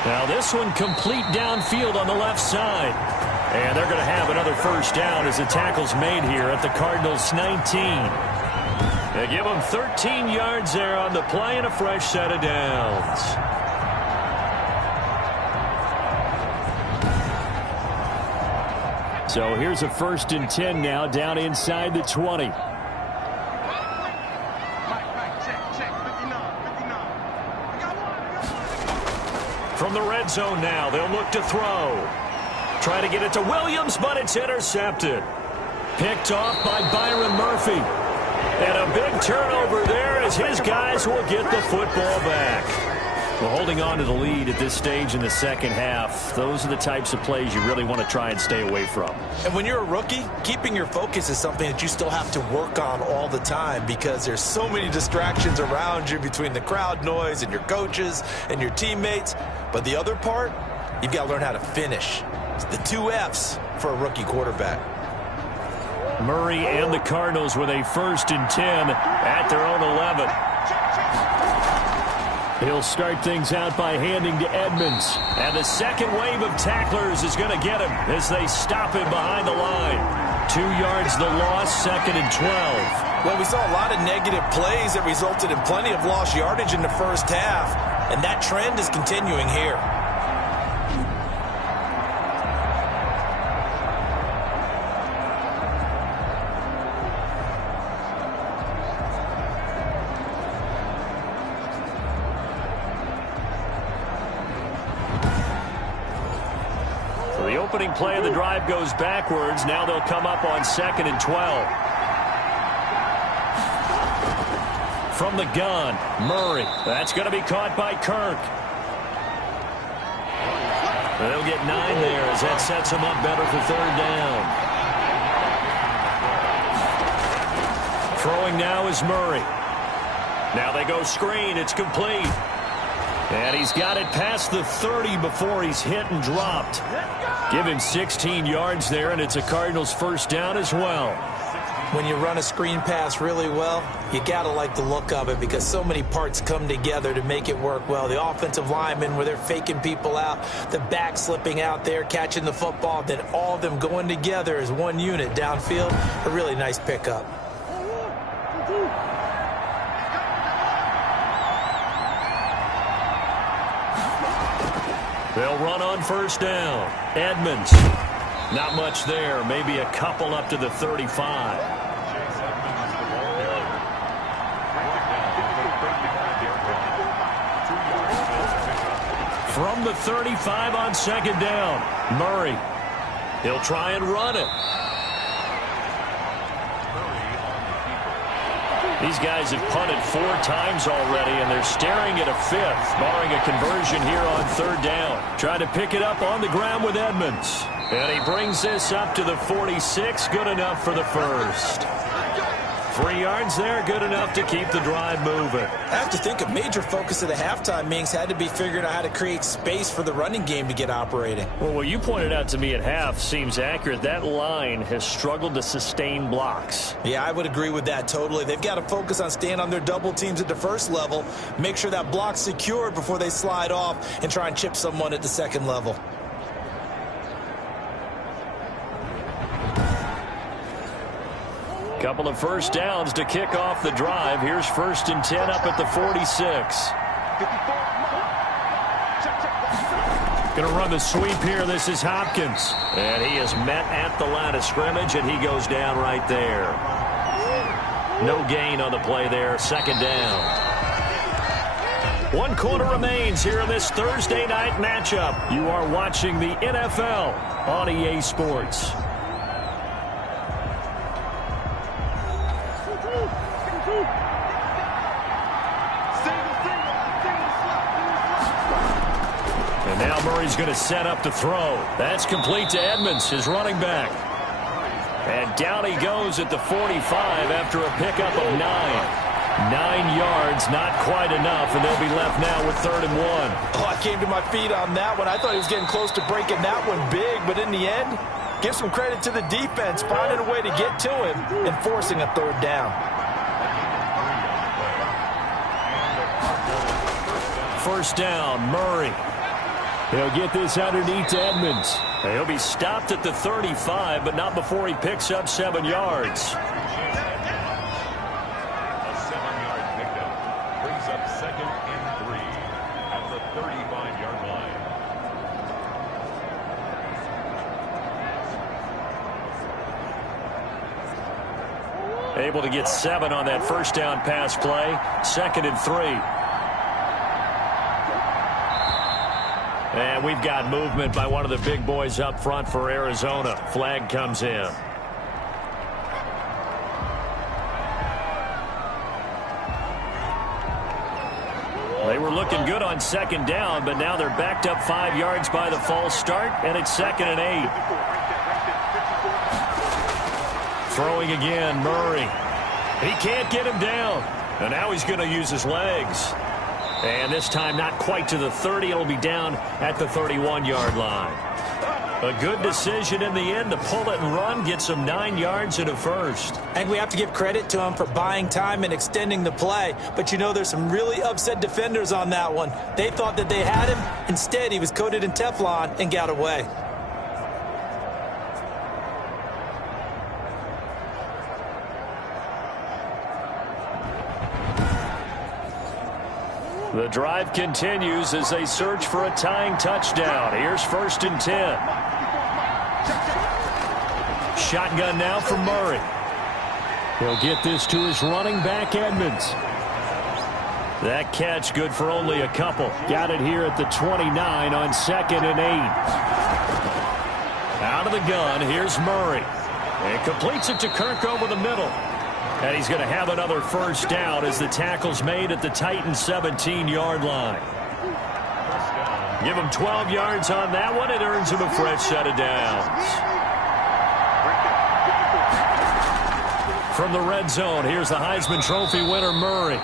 Now this one complete downfield on the left side. And they're going to have another first down as the tackle's made here at the Cardinals 19. They give him 13 yards there on the play and a fresh set of downs. So here's a first and 10 now down inside the 20. From the red zone now, they'll look to throw. Try to get it to Williams, but it's intercepted. Picked off by Byron Murphy. And a big turnover there as his guys will get the football back. Well, holding on to the lead at this stage in the second half, those are the types of plays you really want to try and stay away from. And when you're a rookie, keeping your focus is something that you still have to work on all the time because there's so many distractions around you between the crowd noise and your coaches and your teammates. But the other part, you've got to learn how to finish. It's the 2 F's for a rookie quarterback. Murray and the Cardinals with a first and 10 at their own 11. He'll start things out by handing to Edmonds. And the second wave of tacklers is going to get him as they stop him behind the line. 2 yards the loss, second and 12. Well, we saw a lot of negative plays that resulted in plenty of lost yardage in the first half. And that trend is continuing here. The opening play of the drive goes backwards. Now they'll come up on second and 12. From the gun, Murray. That's going to be caught by Kirk. They'll get 9 there as that sets them up better for third down. Throwing now is Murray. Now they go screen. It's complete. And he's got it past the 30 before he's hit and dropped. Give him 16 yards there, and it's a Cardinals first down as well. When you run a screen pass really well, you got to like the look of it because so many parts come together to make it work well. The offensive linemen, where they're faking people out, the back slipping out there, catching the football, then all of them going together as one unit downfield. A really nice pickup. They'll run on first down. Edmonds. Not much there. Maybe a couple up to the 35. From the 35 on second down. Murray. He'll try and run it. These guys have punted 4 times already, and they're staring at a 5th, barring a conversion here on third down. Trying to pick it up on the ground with Edmonds. And he brings this up to the 46. Good enough for the first. 3 yards there, good enough to keep the drive moving. I have to think a major focus of the halftime meetings had to be figuring out how to create space for the running game to get operating. Well, what you pointed out to me at half seems accurate. That line has struggled to sustain blocks. Yeah, I would agree with that totally. They've got to focus on staying on their double teams at the first level, make sure that block's secured before they slide off and try and chip someone at the second level. Couple of first downs to kick off the drive. Here's 1st and 10 up at the 46. Going to run the sweep here. This is Hopkins. And he is met at the line of scrimmage, and he goes down right there. No gain on the play there. 2nd down. 1 quarter remains here in this Thursday night matchup. You are watching the NFL on EA Sports. And now Murray's going to set up to throw. That's complete to Edmonds, his running back. And down he goes at the 45 after a pickup of 9. 9 yards, not quite enough, and they'll be left now with 3rd and 1. Oh, I came to my feet on that one. I thought he was getting close to breaking that one big, but in the end, give some credit to the defense, finding a way to get to him and forcing a 3rd down. First down, Murray. He'll get this underneath to Edmonds. He'll be stopped at the 35, but not before he picks up 7 yards. A 7-yard pickup brings up 2nd and 3 at the 35-yard line. Able to get 7 on that first down pass play. 2nd and 3. And we've got movement by one of the big boys up front for Arizona. Flag comes in. They were looking good on 2nd down, but now they're backed up 5 yards by the false start, and it's 2nd and 8. Throwing again, Murray. He can't get him down, and now he's going to use his legs. And this time not quite to the 30. It'll be down at the 31-yard line. A good decision in the end to pull it and run, get some 9 yards and a first. I think we have to give credit to him for buying time and extending the play. But you know, there's some really upset defenders on that one. They thought that they had him. Instead, he was coated in Teflon and got away. The drive continues as they search for a tying touchdown. Here's 1st and 10. Shotgun now for Murray. He'll get this to his running back, Edmonds. That catch good for only a couple. Got it here at the 29 on 2nd and 8. Out of the gun, here's Murray. And completes it to Kirk over the middle. And he's going to have another first down as the tackle's made at the Titans' 17-yard line. Give him 12 yards on that one. It earns him a fresh set of downs. From the red zone, here's the Heisman Trophy winner, Murray.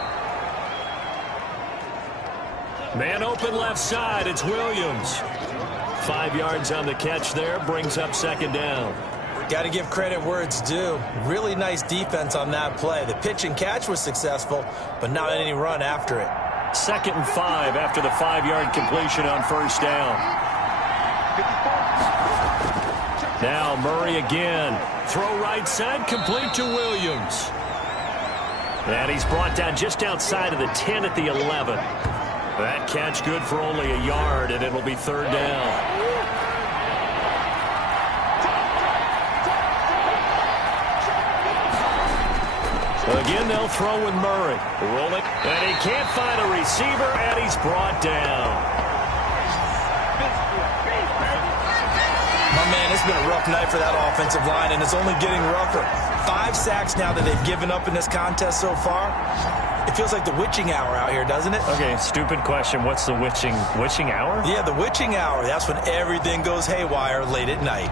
Man open left side, it's Williams. 5 yards on the catch there, brings up 2nd down. Got to give credit where it's due. Really nice defense on that play. The pitch and catch was successful, but not any run after it. 2nd and 5 after the 5-yard completion on first down. Now Murray again. Throw right side, complete to Williams. And he's brought down just outside of the 10 at the 11. That catch good for only a yard, and it'll be third down. Again, they'll throw with Murray. Rolling, and he can't find a receiver, and he's brought down. My man, it's been a rough night for that offensive line, and it's only getting rougher. 5 sacks now that they've given up in this contest so far. It feels like the witching hour out here, doesn't it? Okay, stupid question. What's the witching hour? Yeah, the witching hour. That's when everything goes haywire late at night.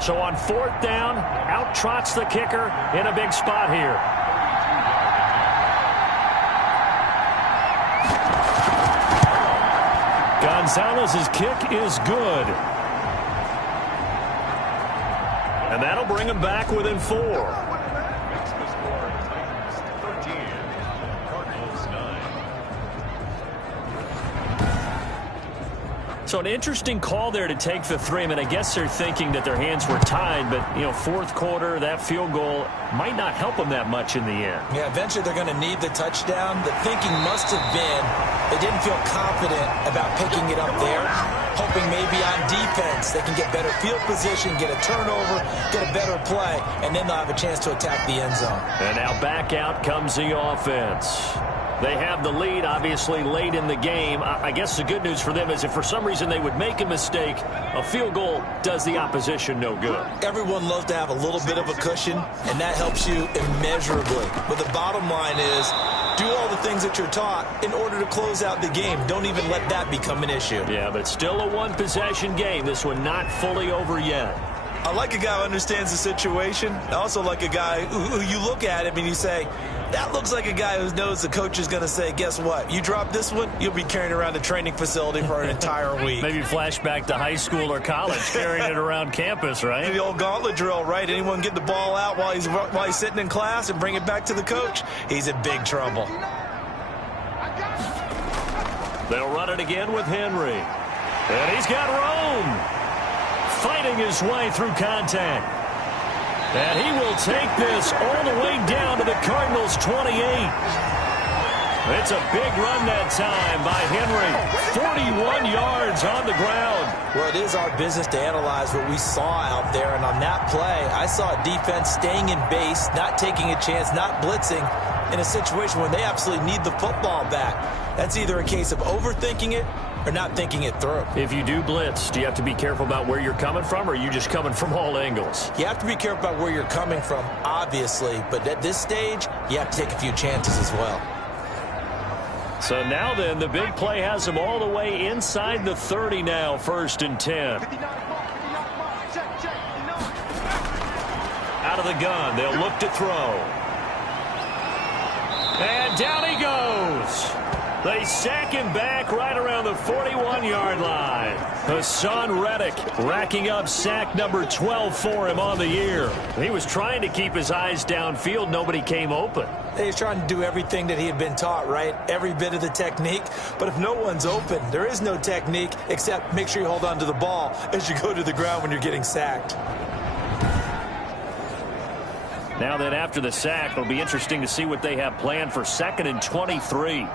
So on fourth down, out trots the kicker in a big spot here. Gonzalez's kick is good. And that'll bring him back within 4. Makes the score Titans 13, Cardinals 9. So an interesting call there to take the 3. I mean, I guess they're thinking that their hands were tied, but, you know, fourth quarter, that field goal might not help them that much in the end. Yeah, eventually they're going to need the touchdown. The thinking must have been they didn't feel confident about picking it up there, hoping maybe on defense they can get better field position, get a turnover, get a better play, and then they'll have a chance to attack the end zone. And now back out comes the offense. They have the lead, obviously, late in the game. I guess the good news for them is if for some reason they would make a mistake, a field goal does the opposition no good. Everyone loves to have a little bit of a cushion, and that helps you immeasurably. But the bottom line is do all the things that you're taught in order to close out the game. Don't even let that become an issue. Yeah, but it's still a one-possession game. This one not fully over yet. I like a guy who understands the situation. I also like a guy who you look at him and you say, that looks like a guy who knows the coach is going to say, guess what? You drop this one, you'll be carrying around a training facility for an entire week. Maybe flashback to high school or college, carrying it around campus, right? The old gauntlet drill, right? Anyone get the ball out while he's sitting in class and bring it back to the coach? He's in big trouble. They'll run it again with Henry. And he's got Rome fighting his way through contact. And he will take this all the way down to the Cardinals' 28. It's a big run that time by Henry. 41 yards on the ground. Well, it is our business to analyze what we saw out there. And on that play, I saw a defense staying in base, not taking a chance, not blitzing in a situation where they absolutely need the football back. That's either a case of overthinking it or not thinking it through. If you do blitz, do you have to be careful about where you're coming from, or are you just coming from all angles? You have to be careful about where you're coming from, obviously. But at this stage, you have to take a few chances as well. So now then, the big play has them all the way inside the 30 now, 1st and 10. Out of the gun, they'll look to throw. And down he goes. They sack him back right around the 41-yard line. Hassan Reddick racking up sack number 12 for him on the year. He was trying to keep his eyes downfield. Nobody came open. He's trying to do everything that he had been taught, right? Every bit of the technique. But if no one's open, there is no technique except make sure you hold on to the ball as you go to the ground when you're getting sacked. Now then, after the sack, it'll be interesting to see what they have planned for 2nd and 23.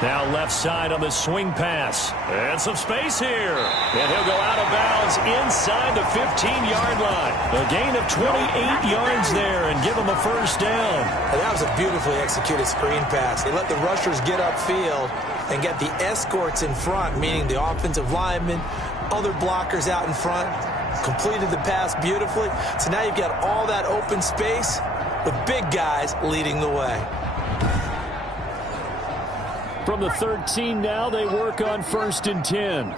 Now left side on the swing pass. And some space here. And he'll go out of bounds inside the 15-yard line. A gain of 28 yards there and give him a 1st down. And that was a beautifully executed screen pass. They let the rushers get upfield and get the escorts in front, meaning the offensive linemen, other blockers out in front, completed the pass beautifully. So now you've got all that open space with big guys leading the way. From the 13 now, they work on 1st and 10.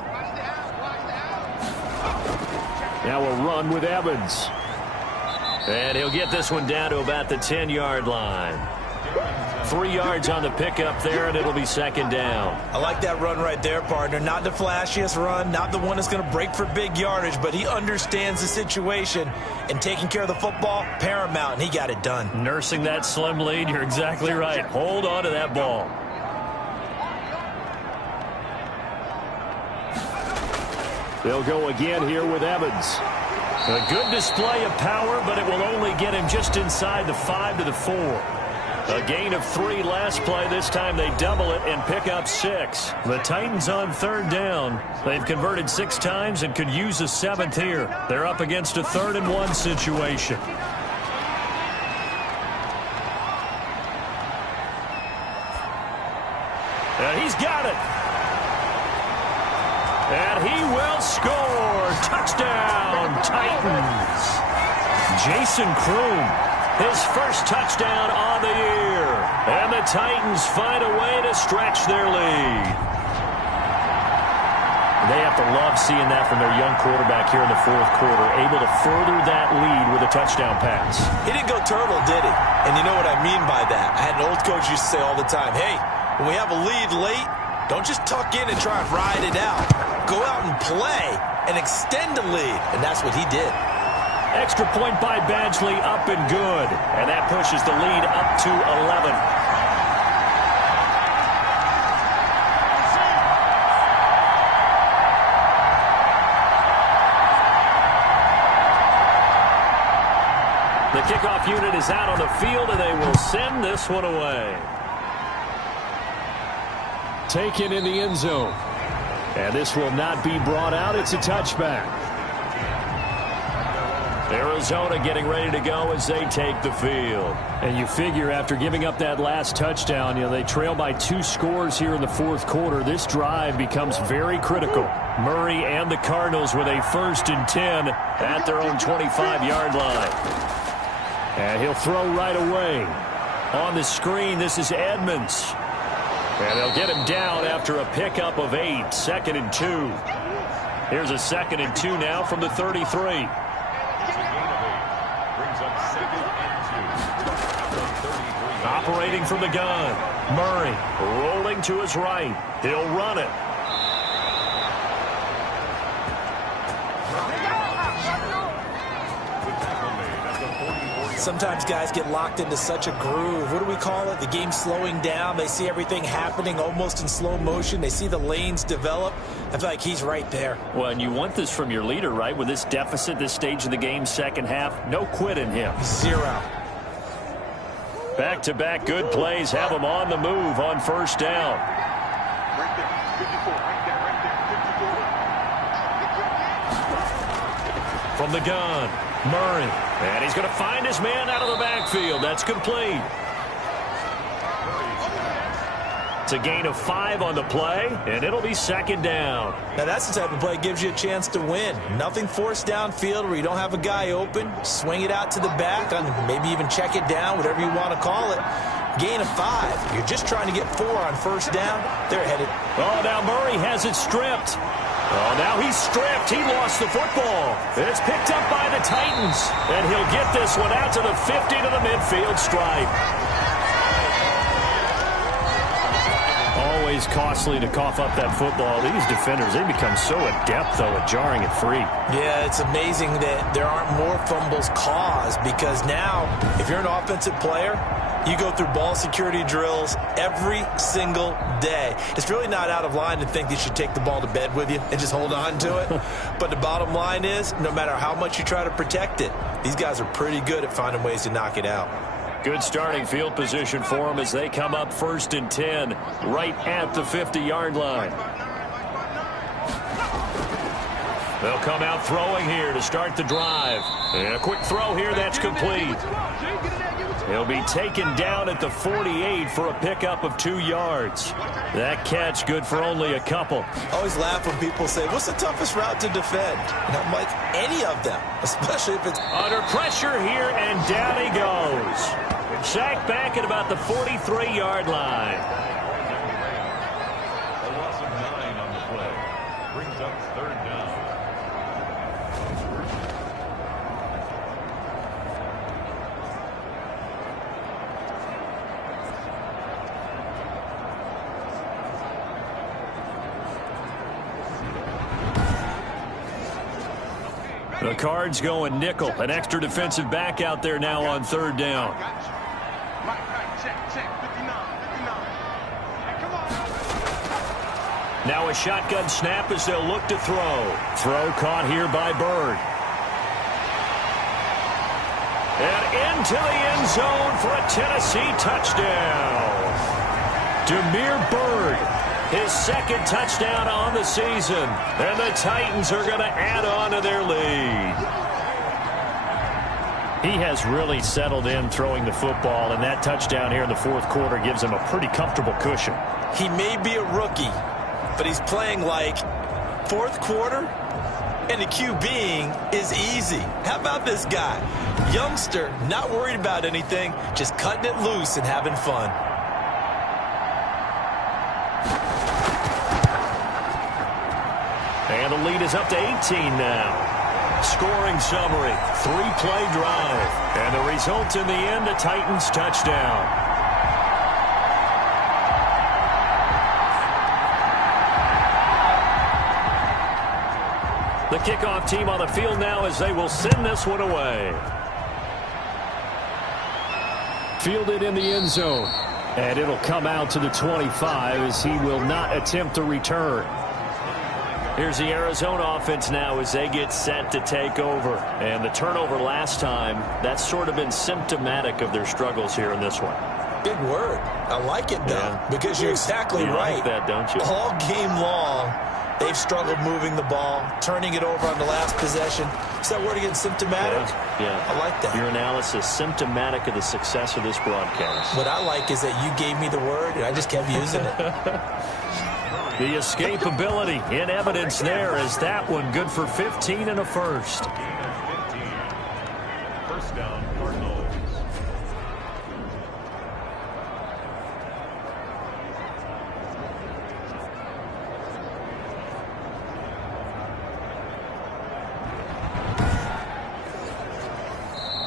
Now a run with Evans. And he'll get this one down to about the 10-yard line. 3 yards on the pickup there, and it'll be 2nd down. I like that run right there, partner. Not the flashiest run, not the one that's going to break for big yardage, but he understands the situation, and taking care of the football, paramount, and he got it done. Nursing that slim lead, you're exactly right. Hold on to that ball. They'll go again here with Evans. A good display of power, but it will only get him just inside the 5 to the 4. A gain of 3 last play. This time they double it and pick up 6. The Titans on 3rd down. They've converted 6 times and could use a 7th here. They're up against a 3rd and 1 situation. And he's got it. And he will score. Touchdown, Titans. Jason Kroom, his first touchdown on the year. And the Titans find a way to stretch their lead. They have to love seeing that from their young quarterback here in the 4th quarter, able to further that lead with a touchdown pass. He didn't go turtle, did he? And you know what I mean by that. I had an old coach used to say all the time, hey, when we have a lead late, don't just tuck in and try and ride it out. Go out and play and extend the lead. And that's what he did. Extra point by Badgley, up and good. And that pushes the lead up to 11. The kickoff unit is out on the field, and they will send this one away. Taken in the end zone. And this will not be brought out. It's a touchback. Arizona getting ready to go as they take the field. And you figure after giving up that last touchdown, they trail by 2 scores here in the 4th quarter. This drive becomes very critical. Murray and the Cardinals with a 1st and 10 at their own 25-yard line. And he'll throw right away. On the screen, this is Edmonds. And they'll get him down after a pickup of 8. 2nd and 2. Here's a 2nd and 2 now from the 33. Operating from the gun. Murray rolling to his right. He'll run it. Sometimes guys get locked into such a groove. What do we call it? The game's slowing down. They see everything happening almost in slow motion. They see the lanes develop. I feel like he's right there. Well, and you want this from your leader, right? With this deficit, this stage of the game, second half, no quit in him. 0. Back-to-back good plays have him on the move on 1st down. From the gun, Murray. And he's going to find his man out of the backfield. That's complete. It's a gain of 5 on the play, and it'll be 2nd down. Now, that's the type of play that gives you a chance to win. Nothing forced downfield where you don't have a guy open. Swing it out to the back, and maybe even check it down, whatever you want to call it. Gain of 5. You're just trying to get 4 on 1st down. They're headed. Oh, now Murray has it stripped. Oh, now he's stripped. He lost the football. It's picked up by the Titans. And he'll get this one out to the 50 to the midfield stripe. Always costly to cough up that football. These defenders, they become so adept, though, at jarring it free. Yeah, it's amazing that there aren't more fumbles caused because now, if you're an offensive player, you go through ball security drills every single day. It's really not out of line to think you should take the ball to bed with you and just hold on to it. But the bottom line is, no matter how much you try to protect it, these guys are pretty good at finding ways to knock it out. Good starting field position for them as they come up 1st and 10 right at the 50-yard line. They'll come out throwing here to start the drive. And a quick throw here that's complete. He'll be taken down at the 48 for a pickup of 2 yards. That catch good for only a couple. I always laugh when people say, what's the toughest route to defend? And I'm like, any of them, especially if it's under pressure here, and down he goes. Sacked back at about the 43-yard line. A loss of 9 on the play. Brings up 3rd down. The Cards going nickel. An extra defensive back out there now on 3rd down. Now a shotgun snap as they'll look to throw. Throw caught here by Bird. into the end zone for a Tennessee touchdown. Damiere Byrd, his second touchdown on the season. And the Titans are going to add on to their lead. He has really settled in throwing the football, and that touchdown here in the fourth quarter gives him a pretty comfortable cushion. He may be a rookie, but he's playing like fourth quarter, and the QBing is easy. How about this guy? Youngster, not worried about anything, just cutting it loose and having fun. And the lead is up to 18 now. Scoring summary, 3-play drive. And the result in the end, a Titans touchdown. The kickoff team on the field now as they will send this one away. Fielded in the end zone. And it'll come out to the 25 as he will not attempt to return. Here's the Arizona offense now as they get set to take over. And the turnover last time, that's sort of been symptomatic of their struggles here in this one. Big word. I like it, though, because you're exactly right. Like that, don't you? All game long, they've struggled moving the ball, turning it over on the last possession. Is that word again, symptomatic? Yeah. I like that. Your analysis, symptomatic of the success of this broadcast. What I like is that you gave me the word, and I just kept using it. The escapability in evidence there is that one good for 15 and a first. 15. First down, Cardinals.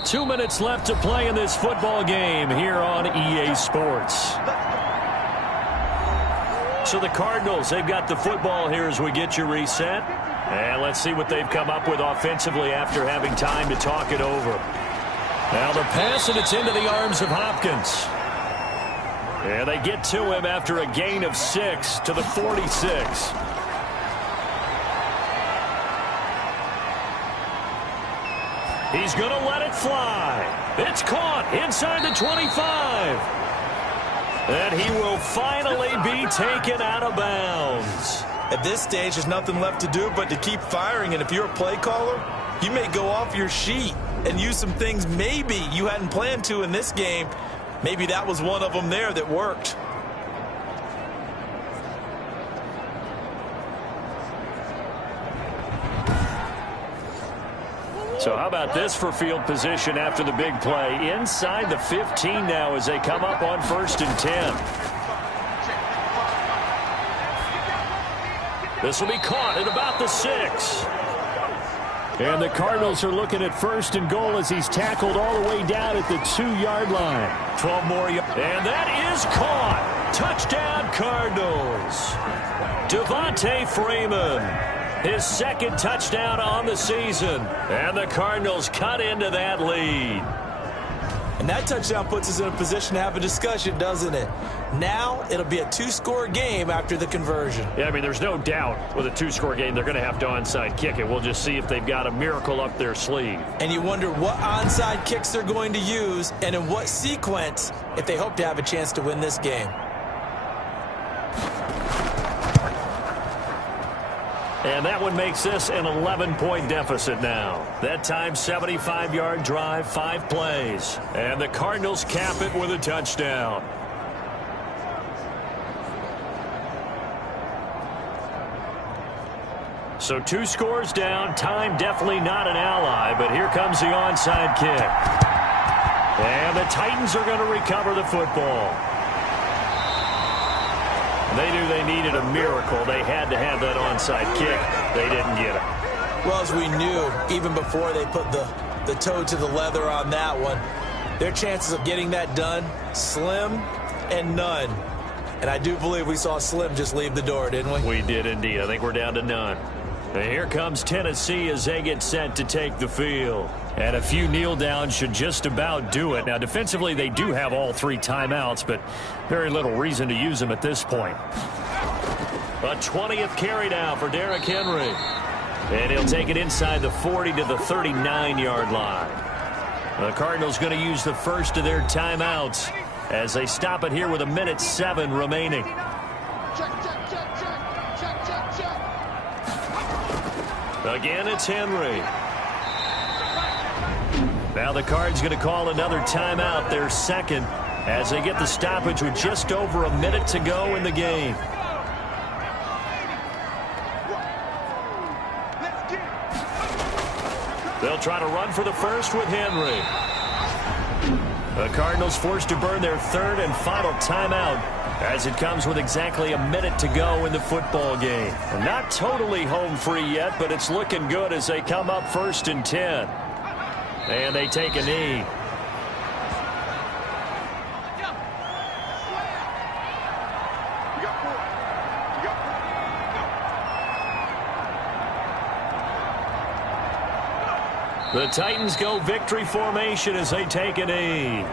Two minutes left to play in this football game here on EA Sports. So the Cardinals, they've got the football here as we get you reset. And let's see what they've come up with offensively after having time to talk it over. Now the pass, and it's into the arms of Hopkins. And they get to him after a gain of 6 to the 46. He's going to let it fly. It's caught inside the 25. And he will finally be taken out of bounds. At this stage, there's nothing left to do but to keep firing. And if you're a play caller, you may go off your sheet and use some things maybe you hadn't planned to in this game. Maybe that was one of them there that worked. So how about this for field position after the big play? Inside the 15 now as they come up on 1st and 10. This will be caught at about the 6. And the Cardinals are looking at 1st and goal as he's tackled all the way down at the 2-yard line. 12 more yards. And that is caught. Touchdown, Cardinals. Devontae Freeman. His second touchdown on the season. And the Cardinals cut into that lead. And that touchdown puts us in a position to have a discussion, doesn't it? Now it'll be a 2-score game after the conversion. Yeah, I mean, there's no doubt with a 2-score game they're going to have to onside kick it. We'll just see if they've got a miracle up their sleeve. And you wonder what onside kicks they're going to use and in what sequence if they hope to have a chance to win this game. And that one makes this an 11-point deficit now. That time, 75-yard drive, 5 plays. And the Cardinals cap it with a touchdown. So 2 scores down. Time definitely not an ally, but here comes the onside kick. And the Titans are going to recover the football. They knew they needed a miracle. They had to have that onside kick. They didn't get it. Well, as we knew, even before they put the toe to the leather on that one, their chances of getting that done, slim and none. And I do believe we saw Slim just leave the door, didn't we? We did indeed. I think we're down to none. And here comes Tennessee as they get set to take the field. And a few kneel downs should just about do it. Now, defensively, they do have all 3 timeouts, but very little reason to use them at this point. A 20th carry now for Derrick Henry. And he'll take it inside the 40 to the 39-yard line. The Cardinals going to use the first of their timeouts as they stop it here with 1:07 remaining. Again, it's Henry. Now the Cards going to call another timeout, their second, as they get the stoppage with just over a minute to go in the game. They'll try to run for the first with Henry. The Cardinals forced to burn their third and final timeout as it comes with exactly a minute to go in the football game. Not totally home free yet, but it's looking good as they come up 1st and 10. And they take a knee. The Titans go victory formation as they take a knee.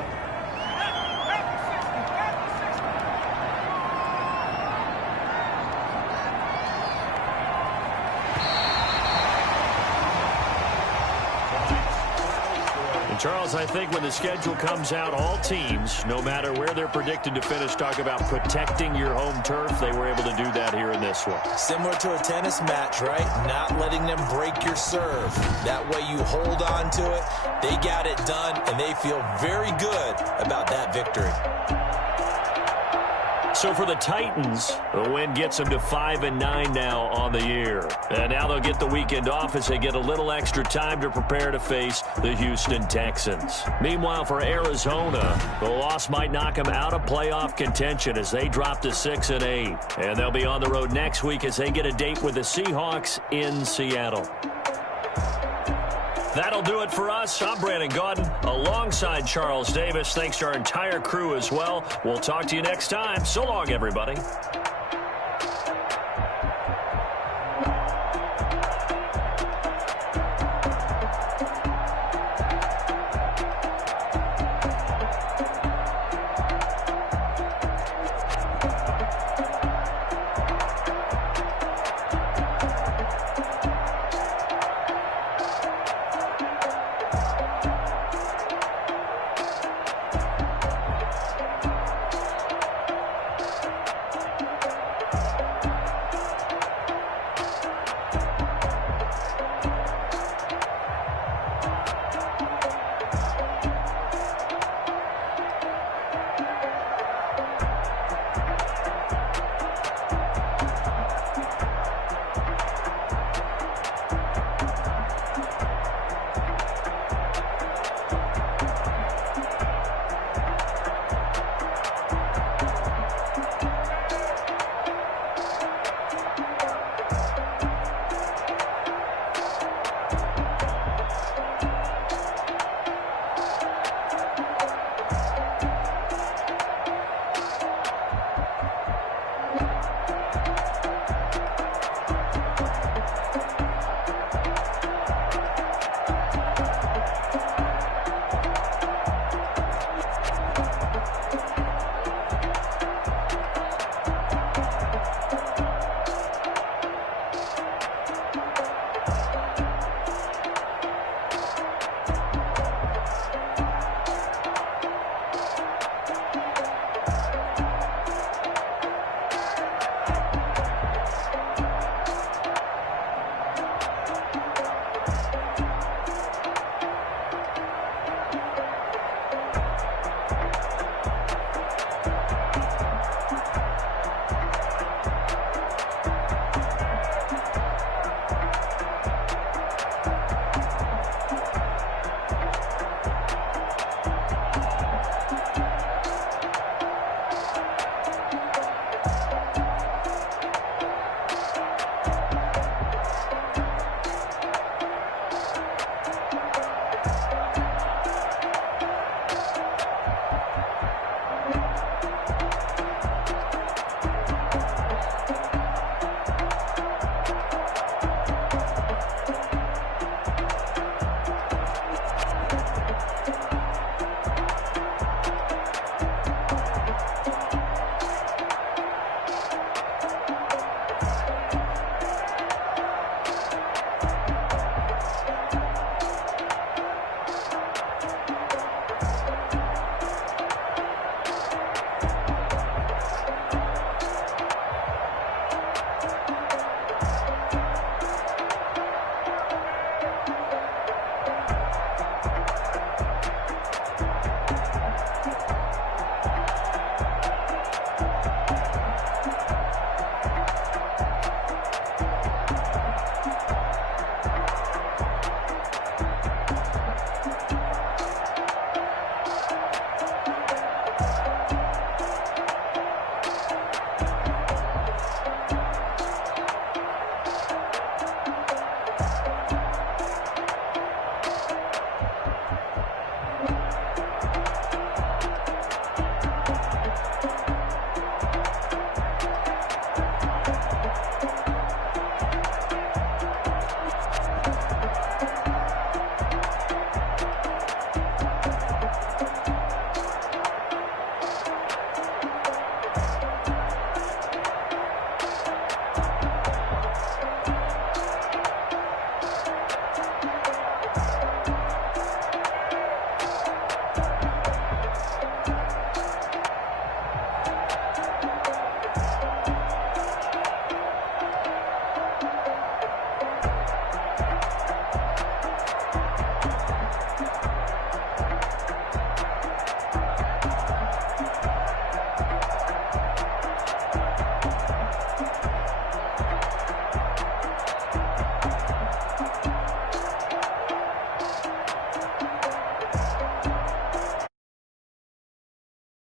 Charles, I think when the schedule comes out, all teams, no matter where they're predicted to finish, talk about protecting your home turf. They were able to do that here in this one. Similar to a tennis match, right? Not letting them break your serve. That way you hold on to it. They got it done, and they feel very good about that victory. So for the Titans, the win gets them to 5-9 now on the year. And now they'll get the weekend off as they get a little extra time to prepare to face the Houston Texans. Meanwhile, for Arizona, the loss might knock them out of playoff contention as they drop to 6-8. And they'll be on the road next week as they get a date with the Seahawks in Seattle. That'll do it for us. I'm Brandon Gaudin alongside Charles Davis. Thanks to our entire crew as well. We'll talk to you next time. So long, everybody.